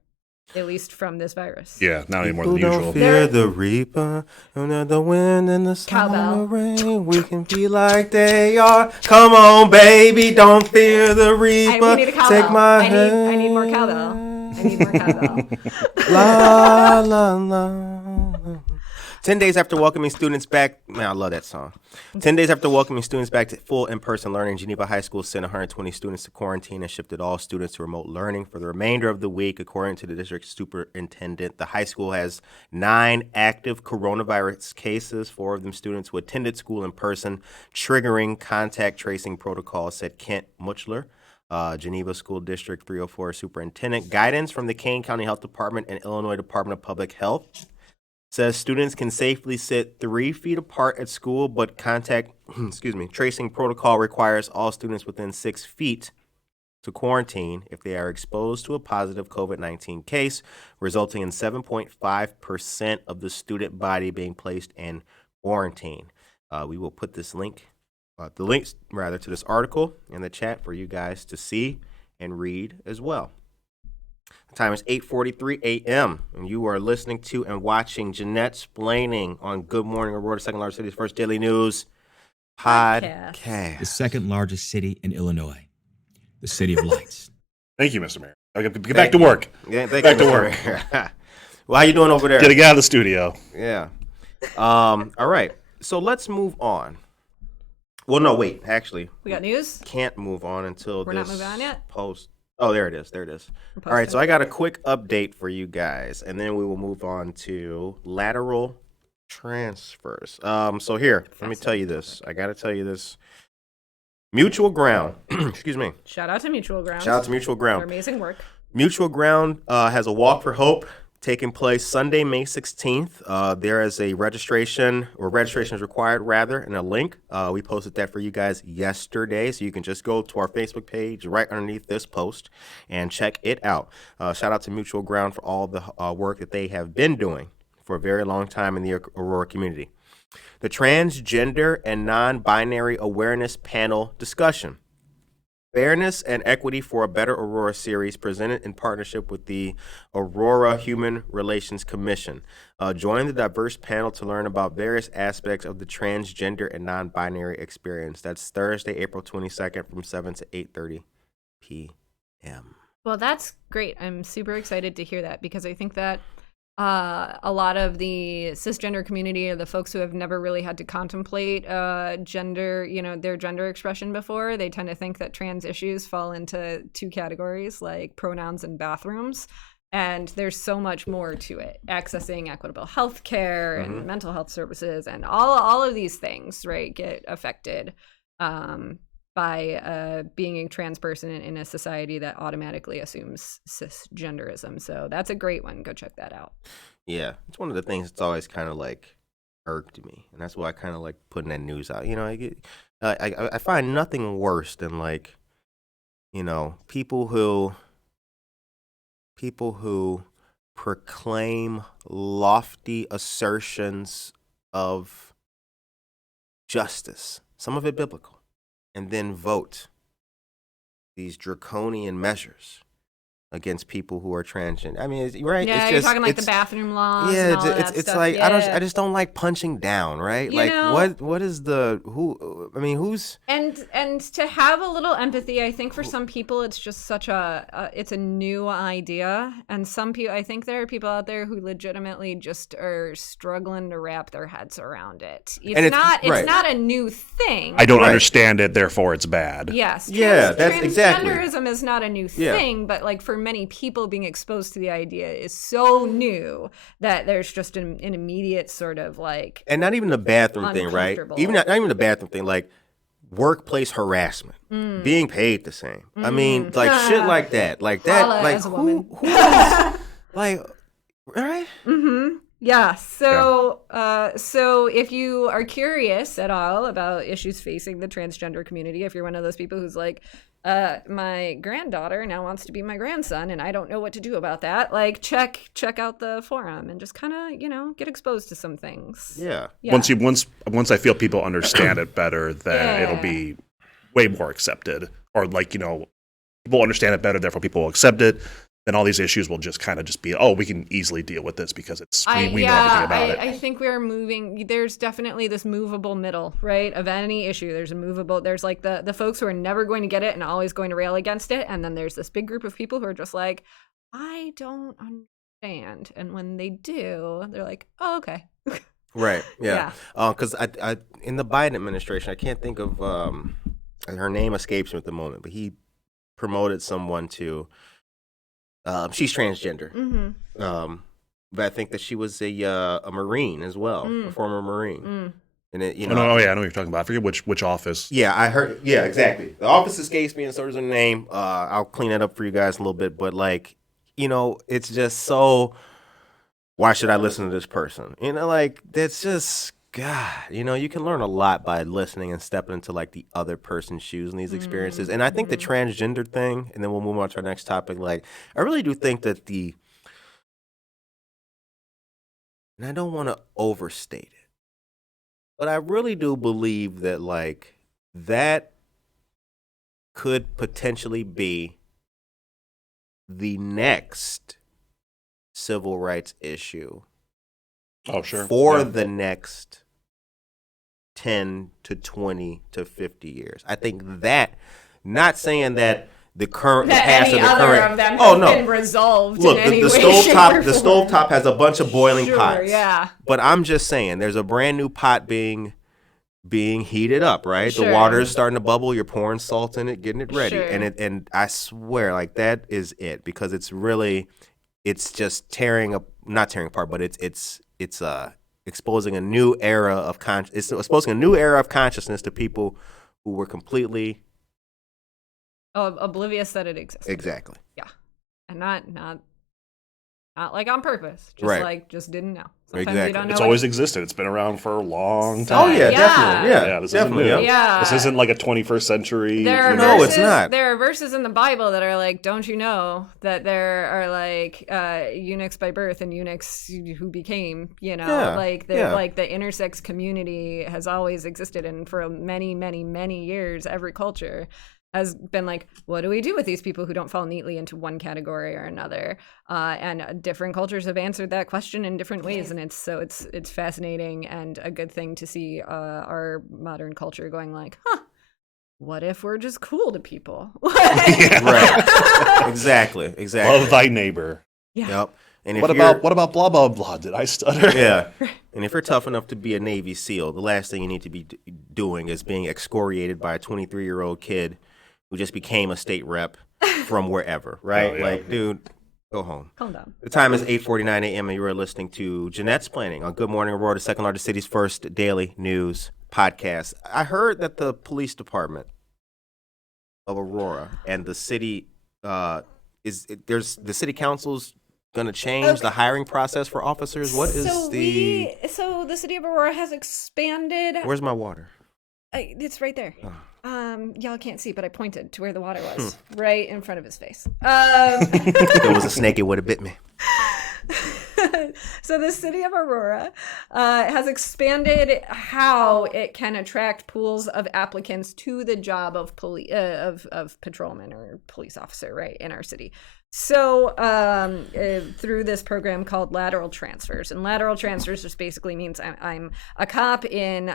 At least from this virus. Yeah, not any more People than usual. don't fear the reaper, and the wind and the sun and the rain. We can be like they are. Come on, baby, don't fear the reaper. We need a cowbell. Take my hand. I need more cowbell. I need more cowbell. La la la. 10 days after welcoming students back, man, I love that song. 10 days after welcoming students back to full in-person learning, Geneva High School sent 120 students to quarantine and shifted all students to remote learning for the remainder of the week. According to the district superintendent, the high school has 9 active coronavirus cases, 4 of them students who attended school in person, triggering contact tracing protocols, said Kent Muchler. Geneva School District 304 superintendent. Guidance from the Kane County Health Department and Illinois Department of Public Health says students can safely sit 3 feet apart at school, but contact tracing protocol requires all students within 6 feet to quarantine if they are exposed to a positive COVID-19 case, resulting in 7.5% of the student body being placed in quarantine. We will put the links to this article in the chat for you guys to see and read as well. The time is 8:43 a.m. and you are listening to and watching Jeanette Splaining on Good Morning Aurora, second largest city's first daily news podcast. The second largest city in Illinois, the City of Lights. Thank you, Mr. Mayor. I'll get back to work. Yeah, back to work. Well, how you doing over there? Getting out of the studio. Yeah. All right. So let's move on. Well, no, wait. Actually, We got news? can't move on until We're this not moving on yet? post. Oh, there it is. All right, so I got a quick update for you guys, and then we will move on to lateral transfers. So here, let me tell you this. I got to tell you this. Mutual Ground. Excuse me. Shout out to Mutual Ground. Shout out to Mutual For Ground. amazing work. Mutual Ground has a Walk for Hope taking place Sunday, May 16th. There is a registration is required rather, and a link. We posted that for you guys yesterday, so you can just go to our Facebook page right underneath this post and check it out. Shout out to Mutual Ground for all the work that they have been doing for a very long time in the Aurora community. The Transgender and Non-Binary Awareness Panel Discussion. Fairness and Equity for a Better Aurora series presented in partnership with the Aurora Human Relations Commission. Join the diverse panel to learn about various aspects of the transgender and non-binary experience. That's Thursday, April 22nd from 7 to 8:30 p.m. Well, that's great. I'm super excited to hear that because I think that a lot of the cisgender community or the folks who have never really had to contemplate gender, their gender expression before, they tend to think that trans issues fall into two categories, like pronouns and bathrooms. And there's so much more to it. Accessing equitable health care and mental health services and all of these things, right, get affected by being a trans person in a society that automatically assumes cisgenderism. So that's a great one. Go check that out. Yeah, it's one of the things that's always kind of like irked me, and that's why I kind of like putting that news out. I find nothing worse than like, people who proclaim lofty assertions of justice, some of it biblical, and then vote these draconian measures against people who are transgender. I mean, right? Yeah, you're talking like the bathroom laws. Yeah, and all that it's stuff. like yeah. I just don't like punching down, right? What is who's and to have a little empathy. I think for some people it's just such it's a new idea, and some people, I think there are people out there who legitimately just are struggling to wrap their heads around it. It's not a new thing. I don't understand it, therefore it's bad. Yes. That's exactly. Transgenderism is not a new thing, but like for many people, being exposed to the idea is so new that there's just an immediate sort of like, and not even the bathroom thing, right? Even not even the bathroom thing, like workplace harassment, being paid the same. I mean, like shit like that, like who like, right? Mm-hmm. Yeah. So if you are curious at all about issues facing the transgender community, if you're one of those people who's like, my granddaughter now wants to be my grandson and I don't know what to do about that, like check out the forum and just kind of, get exposed to some things. Yeah. Once I feel people understand it better, then it'll be way more accepted. Or like, people understand it better, therefore people will accept it. Then all these issues will just kind of just be, we can easily deal with this because we know everything about it. I think we are moving. There's definitely this movable middle, right? Of any issue, there's like the folks who are never going to get it and always going to rail against it. And then there's this big group of people who are just like, I don't understand. And when they do, they're like, oh, okay. Right. Yeah. Because I in the Biden administration, I can't think of, her name escapes me at the moment, but he promoted someone to, she's transgender, but I think that she was a Marine as well, a former Marine. And it, I know what you're talking about. I forget which office. Yeah, I heard. Yeah, exactly. The office escapes me, and so does her name. I'll clean that up for you guys a little bit, but like, it's just so. Why should I listen to this person? That's just God. You can learn a lot by listening and stepping into like the other person's shoes and these experiences. And I think the transgender thing, and then we'll move on to our next topic. Like, I really do think that and I don't want to overstate it, but I really do believe that like that could potentially be the next civil rights issue. Oh, sure. For the next 10 to 20 to 50 years. I think that, not saying that the current, that the past any of the other current, of them have been resolved. Look, in any the way, stovetop, shape, or the form. stovetop has a bunch of boiling pots. Yeah. But I'm just saying, there's a brand new pot being heated up, right? Sure. The water is starting to bubble. You're pouring salt in it, getting it ready, Sure. and I swear, like that is it, because it's just not tearing apart, but it's exposing a new era of consciousness to people who were completely oblivious that it existed. exactly. Yeah, and not Not like on purpose, just Right. like just didn't know. Sometimes Exactly. you don't know. It's what- always existed. It's been around for a long So- time. Oh yeah, Yeah. definitely. Yeah, Yeah, this definitely. isn't new. Yeah. This isn't like a 21st century. There are No, verses, it's not. There are verses in the Bible that are like, don't you know that there are like eunuchs by birth and eunuchs who became, Yeah, like the yeah. like the intersex community has always existed, and for many, many, many years, every culture has been like, what do we do with these people who don't fall neatly into one category or another? And different cultures have answered that question in different ways, and it's fascinating and a good thing to see our modern culture going like, what if we're just cool to people? Right. Exactly. Love thy neighbor. Yeah. Yep. And if What about blah blah blah? Did I stutter? Yeah. And if you're tough enough to be a Navy SEAL, the last thing you need to be doing is being excoriated by a 23-year-old kid who just became a state rep from wherever, right? Oh, yeah. Like, dude, go home. Calm down. The time is 8:49 a.m. and you are listening to Jeanette's Planning on Good Morning Aurora, the second largest city's first daily news podcast. I heard that the police department of Aurora and the city the city council's going to change the hiring process for officers. What is so the city of Aurora has expanded. Where's my water? It's right there. Oh. Y'all can't see, but I pointed to where the water was, right in front of his face. If there was a snake, it would have bit me. So the city of Aurora has expanded how it can attract pools of applicants to the job of of patrolman or police officer, right, in our city. So through this program called lateral transfers, and lateral transfers just basically means I'm a cop in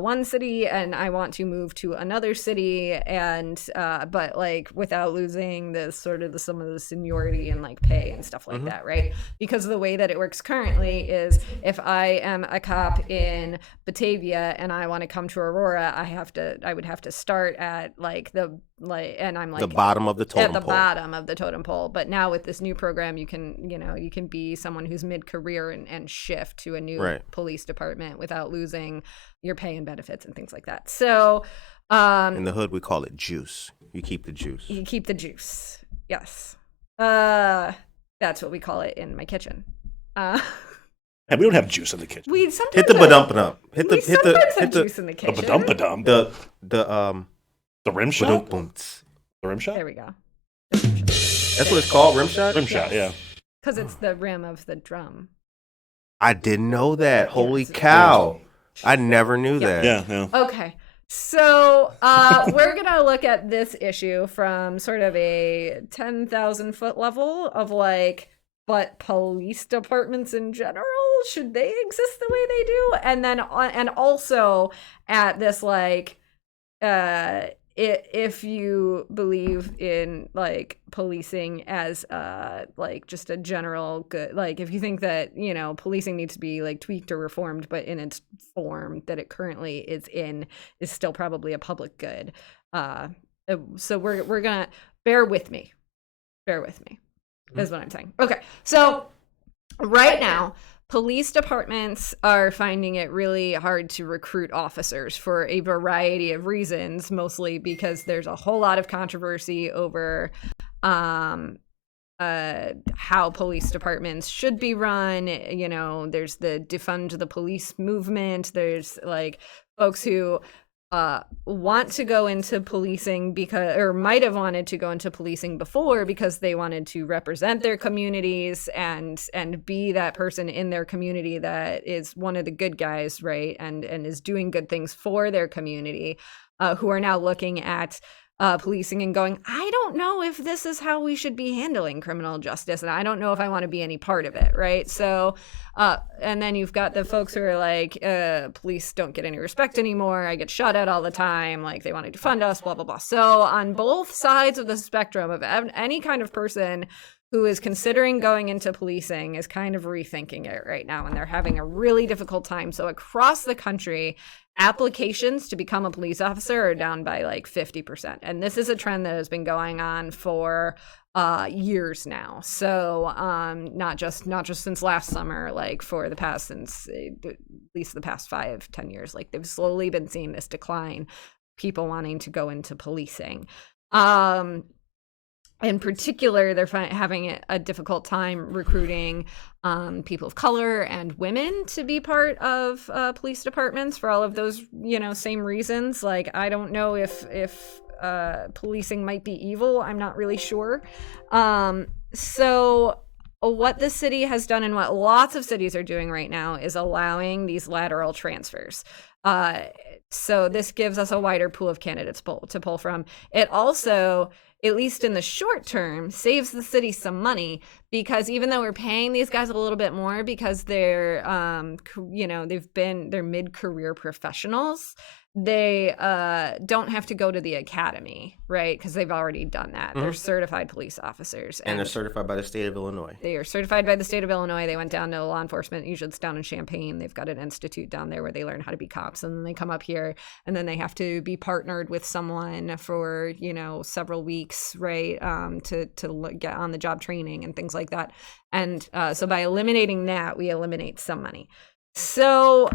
one city and I want to move to another city, and but like without losing some of the seniority and like pay and stuff like that, right? Because the way that it works currently is if I am a cop in Batavia and I want to come to Aurora, I would have to start at the bottom of the totem pole. At the bottom of the totem pole. But now with this new program, you can be someone who's mid-career and shift to a new police department without losing your pay and benefits and things like that. So in the hood, we call it juice. You keep the juice. You keep the juice. Yes. That's what we call it in my kitchen. And we don't have juice in the kitchen. We sometimes Hit the ba-dump-a-dump. Hit the juice in the kitchen. Ba-dum-ba-dum. The rim shot. The rim shot. There we go. That's what it's called, rim shot? Rim shot. Yeah. Because it's the rim of the drum. I didn't know that. Holy cow. I never knew that. Yeah. Okay. So we're going to look at this issue from sort of a 10,000 foot level of but police departments in general, should they exist the way they do? And then, and also at this if you believe in policing as just a general good, if you think that policing needs to be tweaked or reformed, but in its form that it currently is still probably a public good. So we're gonna bear with me is what I'm saying. Okay, so right now police departments are finding it really hard to recruit officers for a variety of reasons, mostly because there's a whole lot of controversy over how police departments should be run. There's the defund the police movement. There's folks who want to go into policing might have wanted to go into policing before because they wanted to represent their communities and be that person in their community that is one of the good guys, right? And is doing good things for their community, who are now looking at policing and going, I don't know if this is how we should be handling criminal justice, and I don't know if I want to be any part of it, right? So and then you've got the folks who are police don't get any respect anymore, I get shot at all the time, they want to defund us, blah blah blah. So on both sides of the spectrum of any kind of person who is considering going into policing is kind of rethinking it right now, and they're having a really difficult time. So across the country, applications to become a police officer are down by 50%. And this is a trend that has been going on for years now. So not just since last summer, since at least the past 5-10 years, they've slowly been seeing this decline, people wanting to go into policing. in particular, they're having a difficult time recruiting people of color and women to be part of police departments for all of those, same reasons. Like, I don't know if policing might be evil. I'm not really sure. So what the city has done and what lots of cities are doing right now is allowing these lateral transfers. So this gives us a wider pool of candidates to pull from. It also, at least in the short term, saves the city some money, because even though we're paying these guys a little bit more because they're, they're mid-career professionals, they don't have to go to the academy, right? Because they've already done that. They're certified police officers. And they're certified by the state of Illinois. They are certified by the state of Illinois. They went down to law enforcement. Usually it's down in Champaign. They've got an institute down there where they learn how to be cops. And then they come up here, and then they have to be partnered with someone for, several weeks, right, to get on the job training and things like that. And so by eliminating that, we eliminate some money. So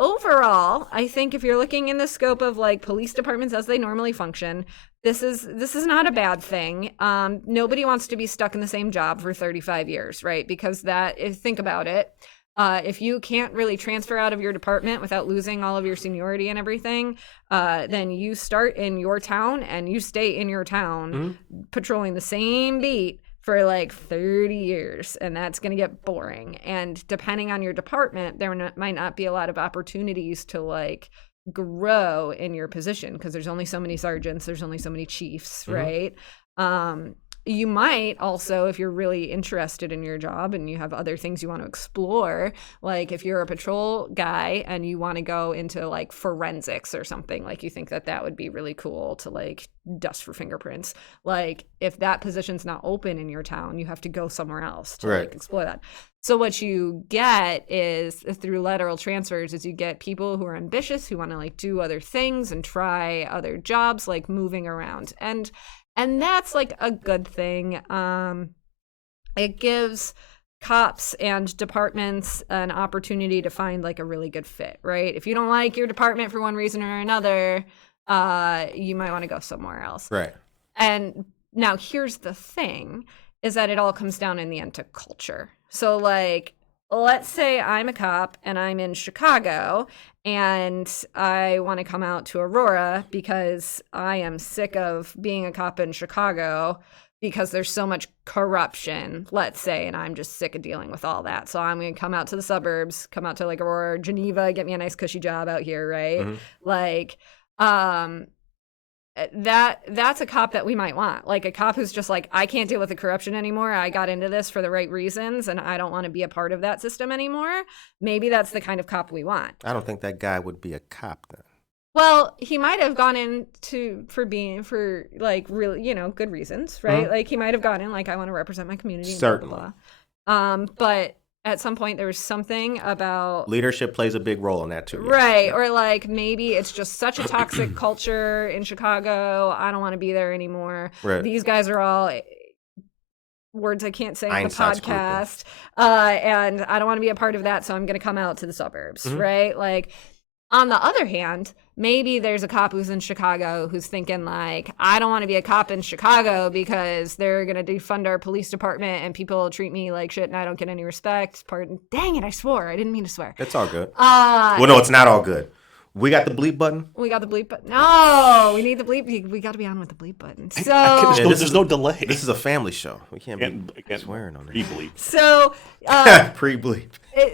overall, I think if you're looking in the scope of like police departments as they normally function, this is not a bad thing. Nobody wants to be stuck in the same job for 35 years, right? Because think about it. If you can't really transfer out of your department without losing all of your seniority and everything, then you start in your town and you stay in your town patrolling the same beat for like 30 years, and that's going to get boring. And depending on your department, there might not be a lot of opportunities to like grow in your position, because there's only so many sergeants, there's only so many chiefs, right? You might also, if you're really interested in your job and you have other things you want to explore, like if you're a patrol guy and you want to go into like forensics or something, like you think that would be really cool to like dust for fingerprints. Like if that position's not open in your town, you have to go somewhere else to like explore that. So what you get is, through lateral transfers, is you get people who are ambitious, who want to like do other things and try other jobs, like moving around. And that's like a good thing. It gives cops and departments an opportunity to find like a really good fit, right? If you don't like your department for one reason or another, you might want to go somewhere else. Right. And now here's the thing, is that it all comes down in the end to culture. So like, let's say I'm a cop and I'm in Chicago and I want to come out to Aurora because I am sick of being a cop in Chicago because there's so much corruption, let's say, and I'm just sick of dealing with all that. So I'm going to come out to the suburbs, come out to like Aurora, Geneva, get me a nice cushy job out here, right? Like, that's a cop that we might want, like a cop who's just like, I can't deal with the corruption anymore. I got into this for the right reasons and I don't want to be a part of that system anymore. Maybe that's the kind of cop we want. I don't think that guy would be a cop then. Well, he might have gone in for like really, good reasons, right? Like he might have gone in like, I want to represent my community. Certainly. Blah, blah, blah. But at some point there was something about leadership plays a big role in that too. Right. Yeah. Or like maybe it's just such a toxic culture in Chicago. I don't want to be there anymore. Right. These guys are all words I can't say on the Einstein's podcast. And I don't want to be a part of that. So I'm going to come out to the suburbs. Right. Like, on the other hand, maybe there's a cop who's in Chicago who's thinking like, I don't want to be a cop in Chicago because they're going to defund our police department and people treat me like shit and I don't get any respect. Pardon. Dang it, I swore. I didn't mean to swear. It's all good. Well, no, it's not all good. We got the bleep button? We got the bleep button. No, we need the bleep. We got to be on with the bleep button. So there's no delay. This is a family show. We can't be swearing on it. Pre-bleep. So pre-bleep.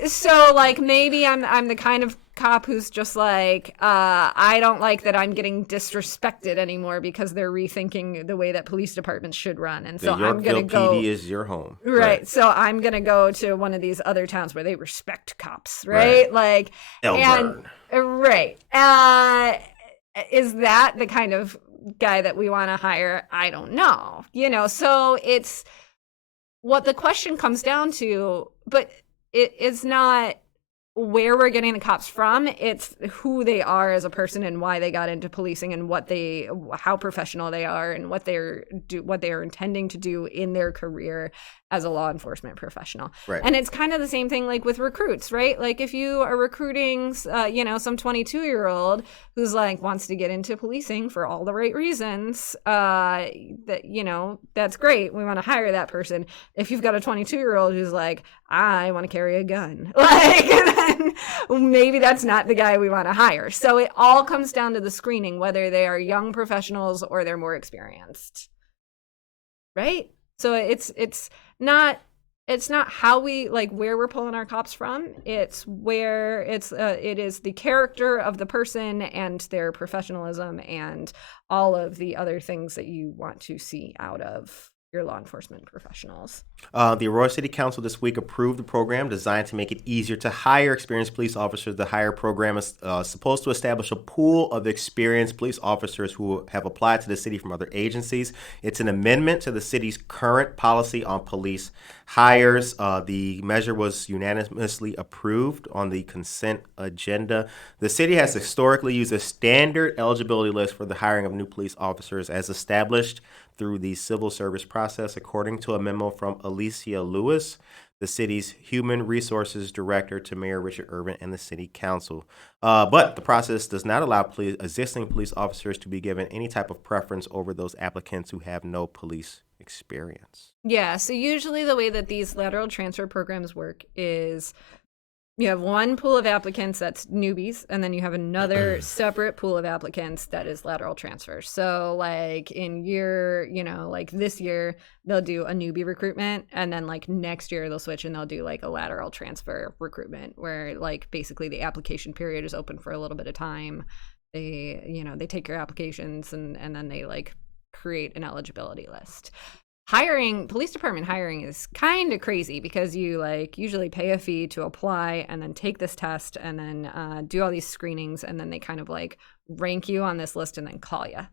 So like maybe I'm the kind of cop who's just like, I don't like that I'm getting disrespected anymore because they're rethinking the way that police departments should run. And so I'm going to go. PD is your home. Right. So I'm going to go to one of these other towns where they respect cops. Right. Like, Elburn. Right. Is that the kind of guy that we want to hire? I don't know. So it's what the question comes down to, but it is not where we're getting the cops from. It's who they are as a person and why they got into policing and how professional they are and what they are intending to do in their career. as a law enforcement professional. Right. And it's kind of the same thing like with recruits, right? Like if you are recruiting, some 22-year-old who's like wants to get into policing for all the right reasons, that's great. We want to hire that person. If you've got a 22-year-old who's like, I want to carry a gun, like, then maybe that's not the guy we want to hire. So it all comes down to the screening, whether they are young professionals or they're more experienced. Right? So it's not how we like where we're pulling our cops from. It's where it is the character of the person and their professionalism and all of the other things that you want to see out of your law enforcement professionals. The Aurora City Council this week approved the program designed to make it easier to hire experienced police officers. The hire program is supposed to establish a pool of experienced police officers who have applied to the city from other agencies. It's an amendment to the city's current policy on police hires. The measure was unanimously approved on the consent agenda. The city has historically used a standard eligibility list for the hiring of new police officers as established through the civil service process, according to a memo from Alicia Lewis, the city's human resources director, to Mayor Richard Urban and the city council. But the process does not allow existing police officers to be given any type of preference over those applicants who have no police experience. Yeah, so usually the way that these lateral transfer programs work is you have one pool of applicants that's newbies, and then you have another separate pool of applicants that is lateral transfer. So like in this year, they'll do a newbie recruitment, and then like next year they'll switch and they'll do like a lateral transfer recruitment where like basically the application period is open for a little bit of time. They take your applications and then they like create an eligibility list. Police department hiring is kind of crazy because you like usually pay a fee to apply and then take this test and then do all these screenings, and then they kind of like rank you on this list and then call you.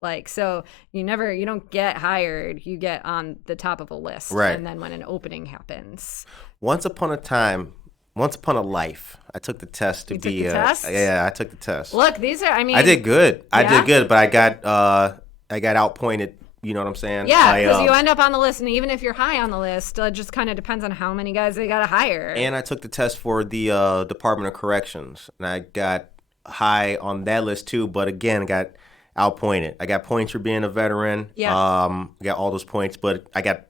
Like, so you don't get hired, you get on the top of a list. Right. And then when an opening happens. Once upon a life, I took the test to be the test? Yeah, I took the test. Look, I did good. I Yeah? did good, but I got outpointed. You know what I'm saying? Yeah, because you end up on the list, and even if you're high on the list, it just kind of depends on how many guys they got to hire. And I took the test for the Department of Corrections, and I got high on that list too, but again, got outpointed. I got points for being a veteran. Yeah. I got all those points, but I got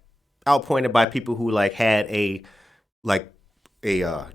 outpointed by people who like had a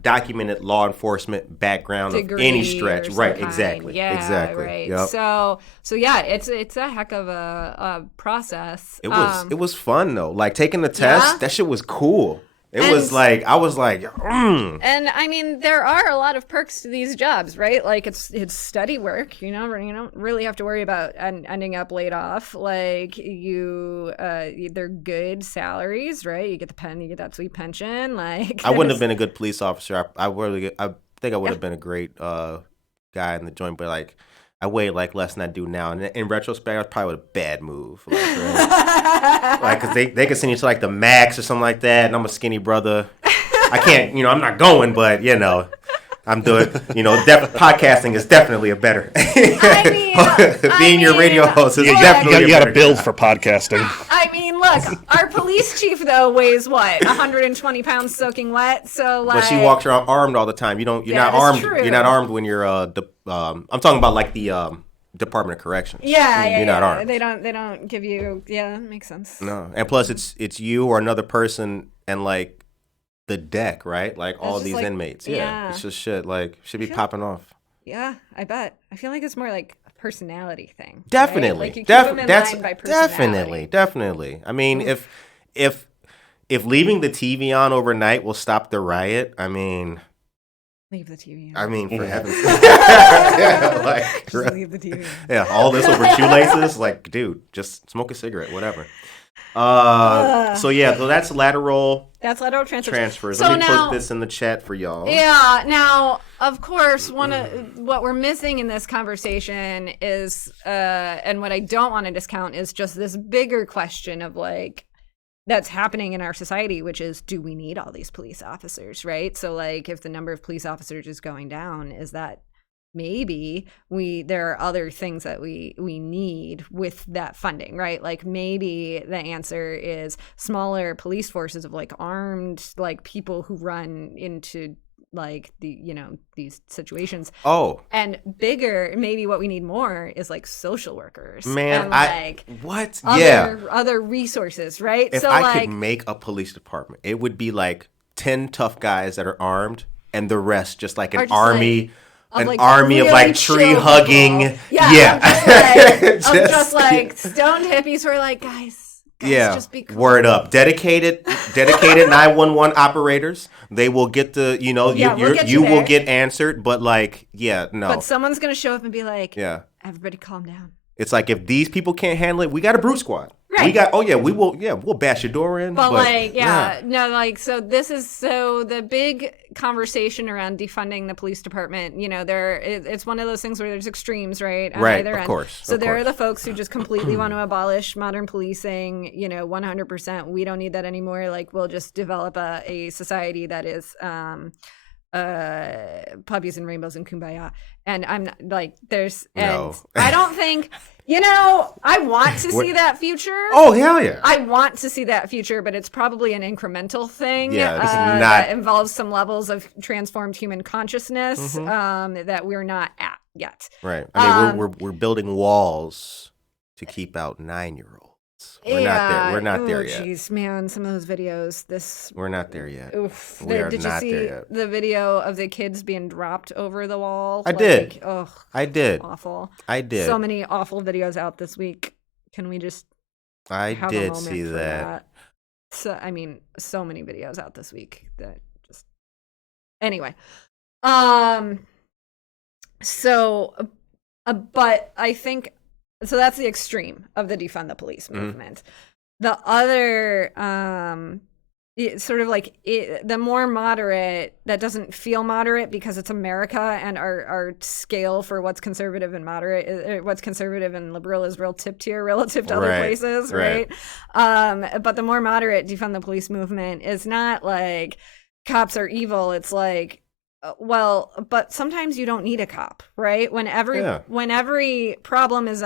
documented law enforcement background of any stretch. Right, exactly. Yeah, exactly. Right. Yep. So yeah, it's a heck of a process. It was fun though. Like taking the test, Yeah? that shit was cool. I was like, And I mean, there are a lot of perks to these jobs, right? Like it's steady work. You don't really have to worry about ending up laid off. Like they're good salaries, right? You get the pen, you get that sweet pension. Like I wouldn't have been a good police officer. I think I would have been a great guy in the joint, but like I weighed like less than I do now. And in retrospect, that's probably a bad move. Like, right? Like, cause they could send you to like the max or something like that, and I'm a skinny brother. I can't, I'm not going, but I'm doing, podcasting is definitely a better. Being your radio host is definitely you got to build for podcasting. I mean, look, our police chief though weighs what, 120 pounds soaking wet. So like, but she walks around armed all the time. You're not armed. True. You're not armed when you're I'm talking about like the Department of Corrections. Yeah, you're not armed. They don't give you. Yeah, that makes sense. No, and plus it's you or another person and like the deck, right? Like all just these like, inmates. yeah. It's just shit. Like should be popping off. Yeah, I bet. I feel like it's more like a personality thing. Definitely. Right? Like you keep them in line by definitely. I mean, if leaving the TV on overnight will stop the riot, I mean, leave the TV on. I mean, for heaven's sake. Yeah, Just leave the TV on. Yeah, all this over shoelaces, like, dude, just smoke a cigarette, whatever. So that's lateral. That's lateral transfers. So Let me put this in the chat for y'all. Yeah. Now, of course, what we're missing in this conversation is, and what I don't want to discount is just this bigger question of like, that's happening in our society, which is, do we need all these police officers, right? So like, if the number of police officers is going down, is that maybe there are other things that we need with that funding, right? Like maybe the answer is smaller police forces of like armed like people who run into like these situations. Oh, and bigger, maybe what we need more is like social workers, man, and what? other resources, right? If so I like could make a police department, it would be like 10 tough guys that are armed, and the rest just like an army. An army of like tree hugging. Yeah. Of just like stoned hippies who are like, guys, just be cool. Word up. Dedicated 911 operators. They will get the, you will get answered, but like, no. But someone's going to show up and be like, everybody calm down. It's like, if these people can't handle it, we got a brute squad. Right. We got, we'll bash your door in. But so this is the big conversation around defunding the police department. It's one of those things where there's extremes, right? Right, of course. So there are the folks who just completely want to abolish modern policing, 100%. We don't need that anymore. Like, we'll just develop a society that is puppies and rainbows and kumbaya. And I'm not, like, I don't think, I want to see that future. Oh, hell yeah. I want to see that future, but it's probably an incremental thing. Yeah, it's that involves some levels of transformed human consciousness that we're not at yet. Right. I mean, we're building walls to keep out 9-year-olds. We're not there. We're not there yet. Jeez, man, some of those videos. We're not there yet. Oof. Did you see the video of the kids being dropped over the wall? I did. Oh, I did. Awful. I did. So many awful videos out this week. Can we just? I have did a moment see for that. So so many videos out this week that just. Anyway, So, but I think. So that's the extreme of the defund the police movement. The other, the more moderate, that doesn't feel moderate because it's America and our scale for what's conservative and moderate, what's conservative and liberal is real tip tier relative to other places, right? But the more moderate defund the police movement is not like cops are evil. It's like, but sometimes you don't need a cop, right? When every problem is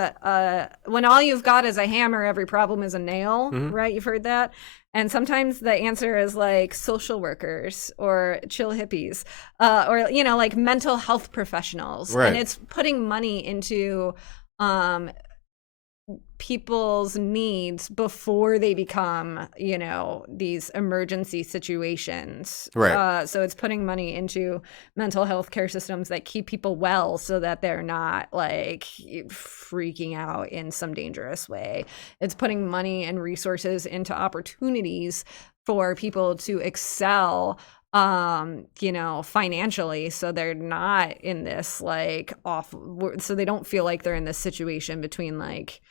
when all you've got is a hammer, every problem is a nail, right? You've heard that. And sometimes the answer is like social workers or chill hippies, or, like mental health professionals. Right. And it's putting money into, people's needs before they become, these emergency situations. Right. So it's putting money into mental health care systems that keep people well so that they're not like freaking out in some dangerous way. It's putting money and resources into opportunities for people to excel financially, so they're not in this like so they don't feel like they're in this situation between like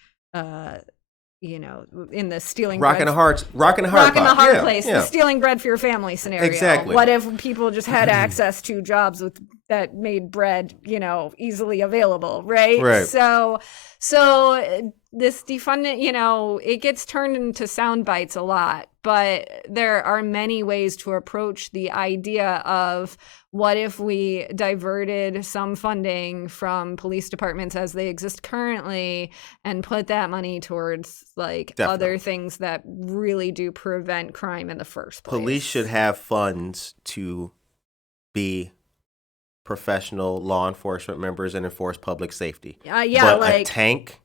in the stealing rock and a hard place, the stealing bread for your family scenario. Exactly. What if people just had access to jobs that made bread, easily available, right? Right. So this defunding, it gets turned into sound bites a lot, but there are many ways to approach the idea of what if we diverted some funding from police departments as they exist currently and put that money towards like other things that really do prevent crime in the first place. Police should have funds to be professional law enforcement members and enforce public safety. But like a tank.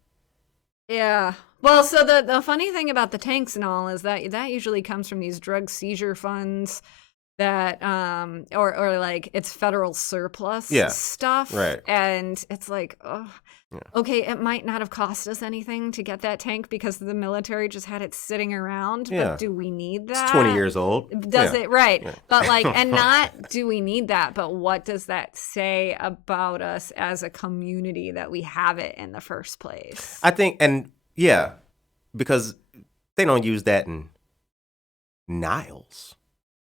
Yeah. Well, so the funny thing about the tanks and all is that usually comes from these drug seizure funds that or like it's federal surplus stuff. Right. And it's like, okay, it might not have cost us anything to get that tank because the military just had it sitting around. Yeah. But do we need that? It's 20 years old. Does it? Right. Yeah. But like, and not do we need that, but what does that say about us as a community that we have it in the first place? I think, because they don't use that in Niles.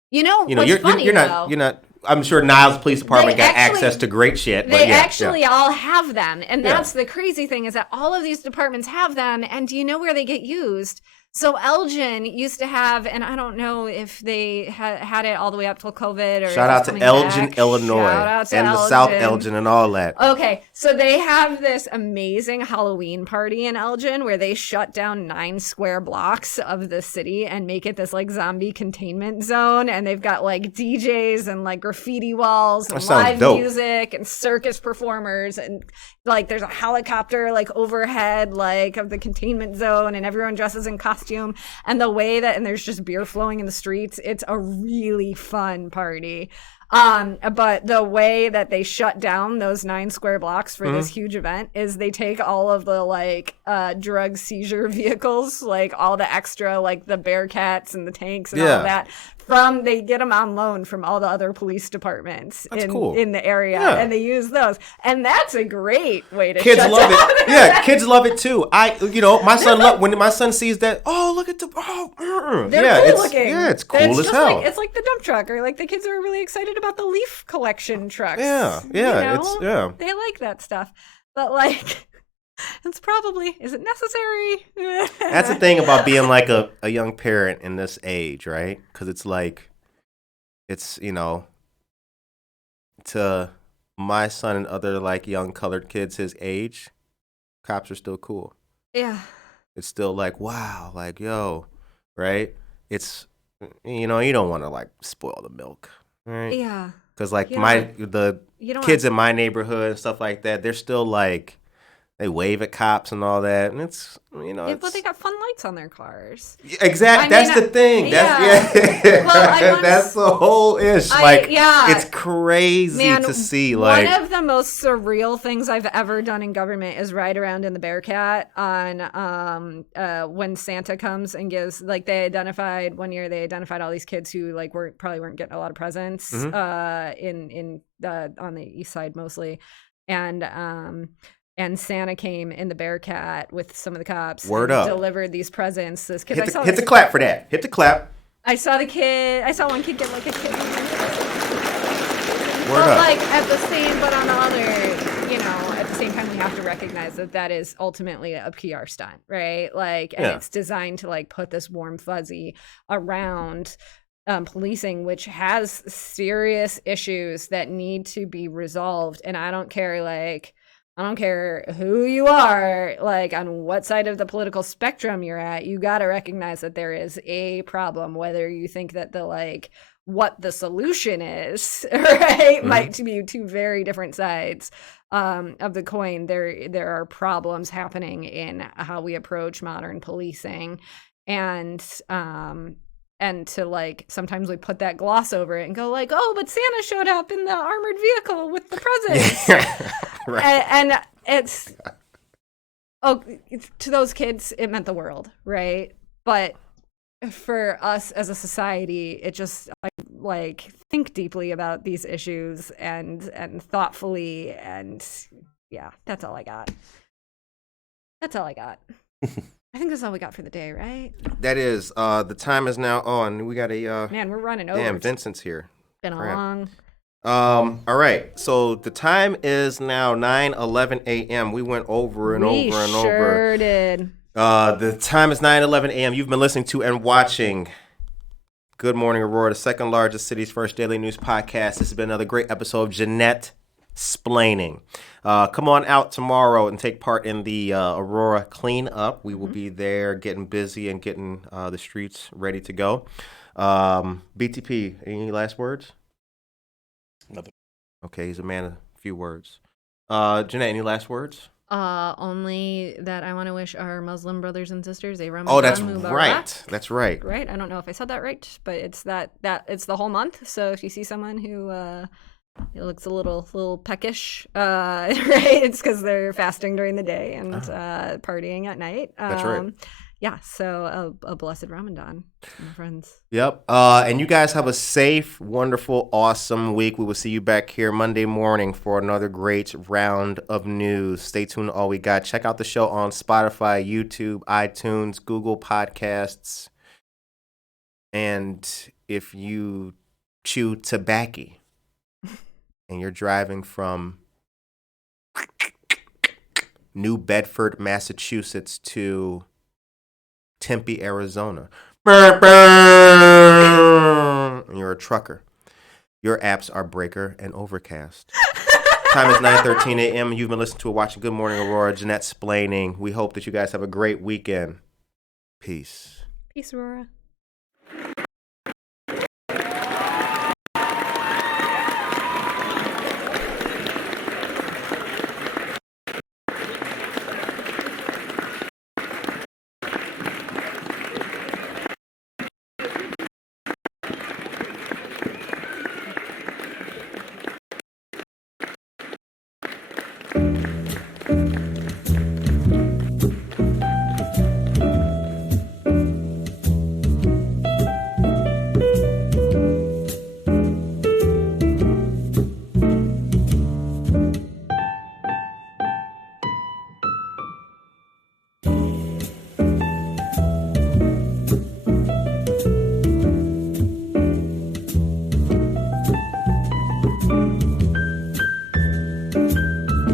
You're not. I'm sure Niles Police Department got access to great shit. They actually all have them, and that's the crazy thing is that all of these departments have them. And do you know where they get used? So Elgin used to have, and I don't know if they had it all the way up till COVID or Shout if out it's to coming Elgin, back. Illinois, Shout out to and the Elgin. South Elgin and all that. Okay, so they have this amazing Halloween party in Elgin where they shut down 9 square blocks of the city and make it this like zombie containment zone. And they've got like DJs and like graffiti walls and That sounds live dope. music and circus performers, and like there's a helicopter like overhead like of the containment zone, and everyone dresses in costume. And the way that, and there's just beer flowing in the streets, it's a really fun party. But the way that they shut down those 9 square blocks for this huge event is they take all of the like drug seizure vehicles, like all the extra, like the Bearcats and the tanks and all that. They get them on loan from all the other police departments in the area, and they use those, and that's a great way to. Kids shut love down. it. Yeah, kids love it too. My son when my son sees that. Oh, look at the They're cool looking. Yeah, it's cool as hell. It's like the dump truck, or like the kids are really excited about the leaf collection trucks. Yeah, They like that stuff, but like. Is it necessary? That's the thing about being like a young parent in this age, right? Because it's like, to my son and other like young colored kids his age, cops are still cool. Yeah. It's still like, wow, like, yo, right? It's, you don't want to like spoil the milk, right? Yeah. Because like the kids in my neighborhood and stuff like that, they're still like, they wave at cops and all that, and it's but they got fun lights on their cars. Exactly, that's the thing. That's the whole ish. It's crazy to see. Like, one of the most surreal things I've ever done in government is ride around in the Bearcat on when Santa comes and gives, like, they identified all these kids who like probably weren't getting a lot of presents on the east side mostly, and Santa came in the Bearcat with some of the cops. Word up. Delivered these presents. This kid, hit the clap for that. Hit the clap. I saw one kid get like a kid. Word up. Like at the same time, we have to recognize that is ultimately a PR stunt, right? Like, and it's designed to like put this warm fuzzy around policing, which has serious issues that need to be resolved. And I don't care who you are, like on what side of the political spectrum you're at, you got to recognize that there is a problem, whether you think that what the solution is, right? Might be two very different sides of the coin. There are problems happening in how we approach modern policing, and to like, sometimes we put that gloss over it and go like, oh, but Santa showed up in the armored vehicle with the presents. Right. And it's, to those kids, it meant the world, right? But for us as a society, it just, like think deeply about these issues and thoughtfully, and yeah, that's all I got. I think that's all we got for the day, right? That is. The time is now on. We got a man, we're running over. Damn, Vincent's here. Been a long. All right. So the time is now 9:11 a.m. We went over and over and over. We sure did. The time is 9:11 a.m. You've been listening to and watching Good Morning Aurora, the second largest city's first daily news podcast. This has been another great episode of Jeanette Splaining. Come on out tomorrow and take part in the Aurora cleanup. We will be there getting busy and getting the streets ready to go. BTP, any last words? Nothing. Okay, he's a man of a few words. Jeanette, any last words? Only that I want to wish our Muslim brothers and sisters a Ramadan. Oh, that's Mubarak. right. That's right. Right. I don't know if I said that right, but it's that it's the whole month. So if you see someone who it looks a little peckish, right? It's because they're fasting during the day and partying at night. That's right. Yeah, so a blessed Ramadan, my friends. Yep. And you guys have a safe, wonderful, awesome week. We will see you back here Monday morning for another great round of news. Stay tuned to All We Got. Check out the show on Spotify, YouTube, iTunes, Google Podcasts. And if you chew tobacco and you're driving from New Bedford, Massachusetts to Tempe, Arizona. Burr, burr. And you're a trucker. Your apps are Breaker and Overcast. Time is 9:13 a.m. and you've been listening to Watching Good Morning Aurora. Jeanette Splaining. We hope that you guys have a great weekend. Peace. Peace, Aurora.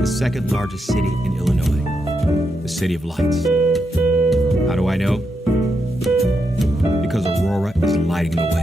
Second largest city in Illinois, the City of Lights. How do I know? Because Aurora is lighting the way.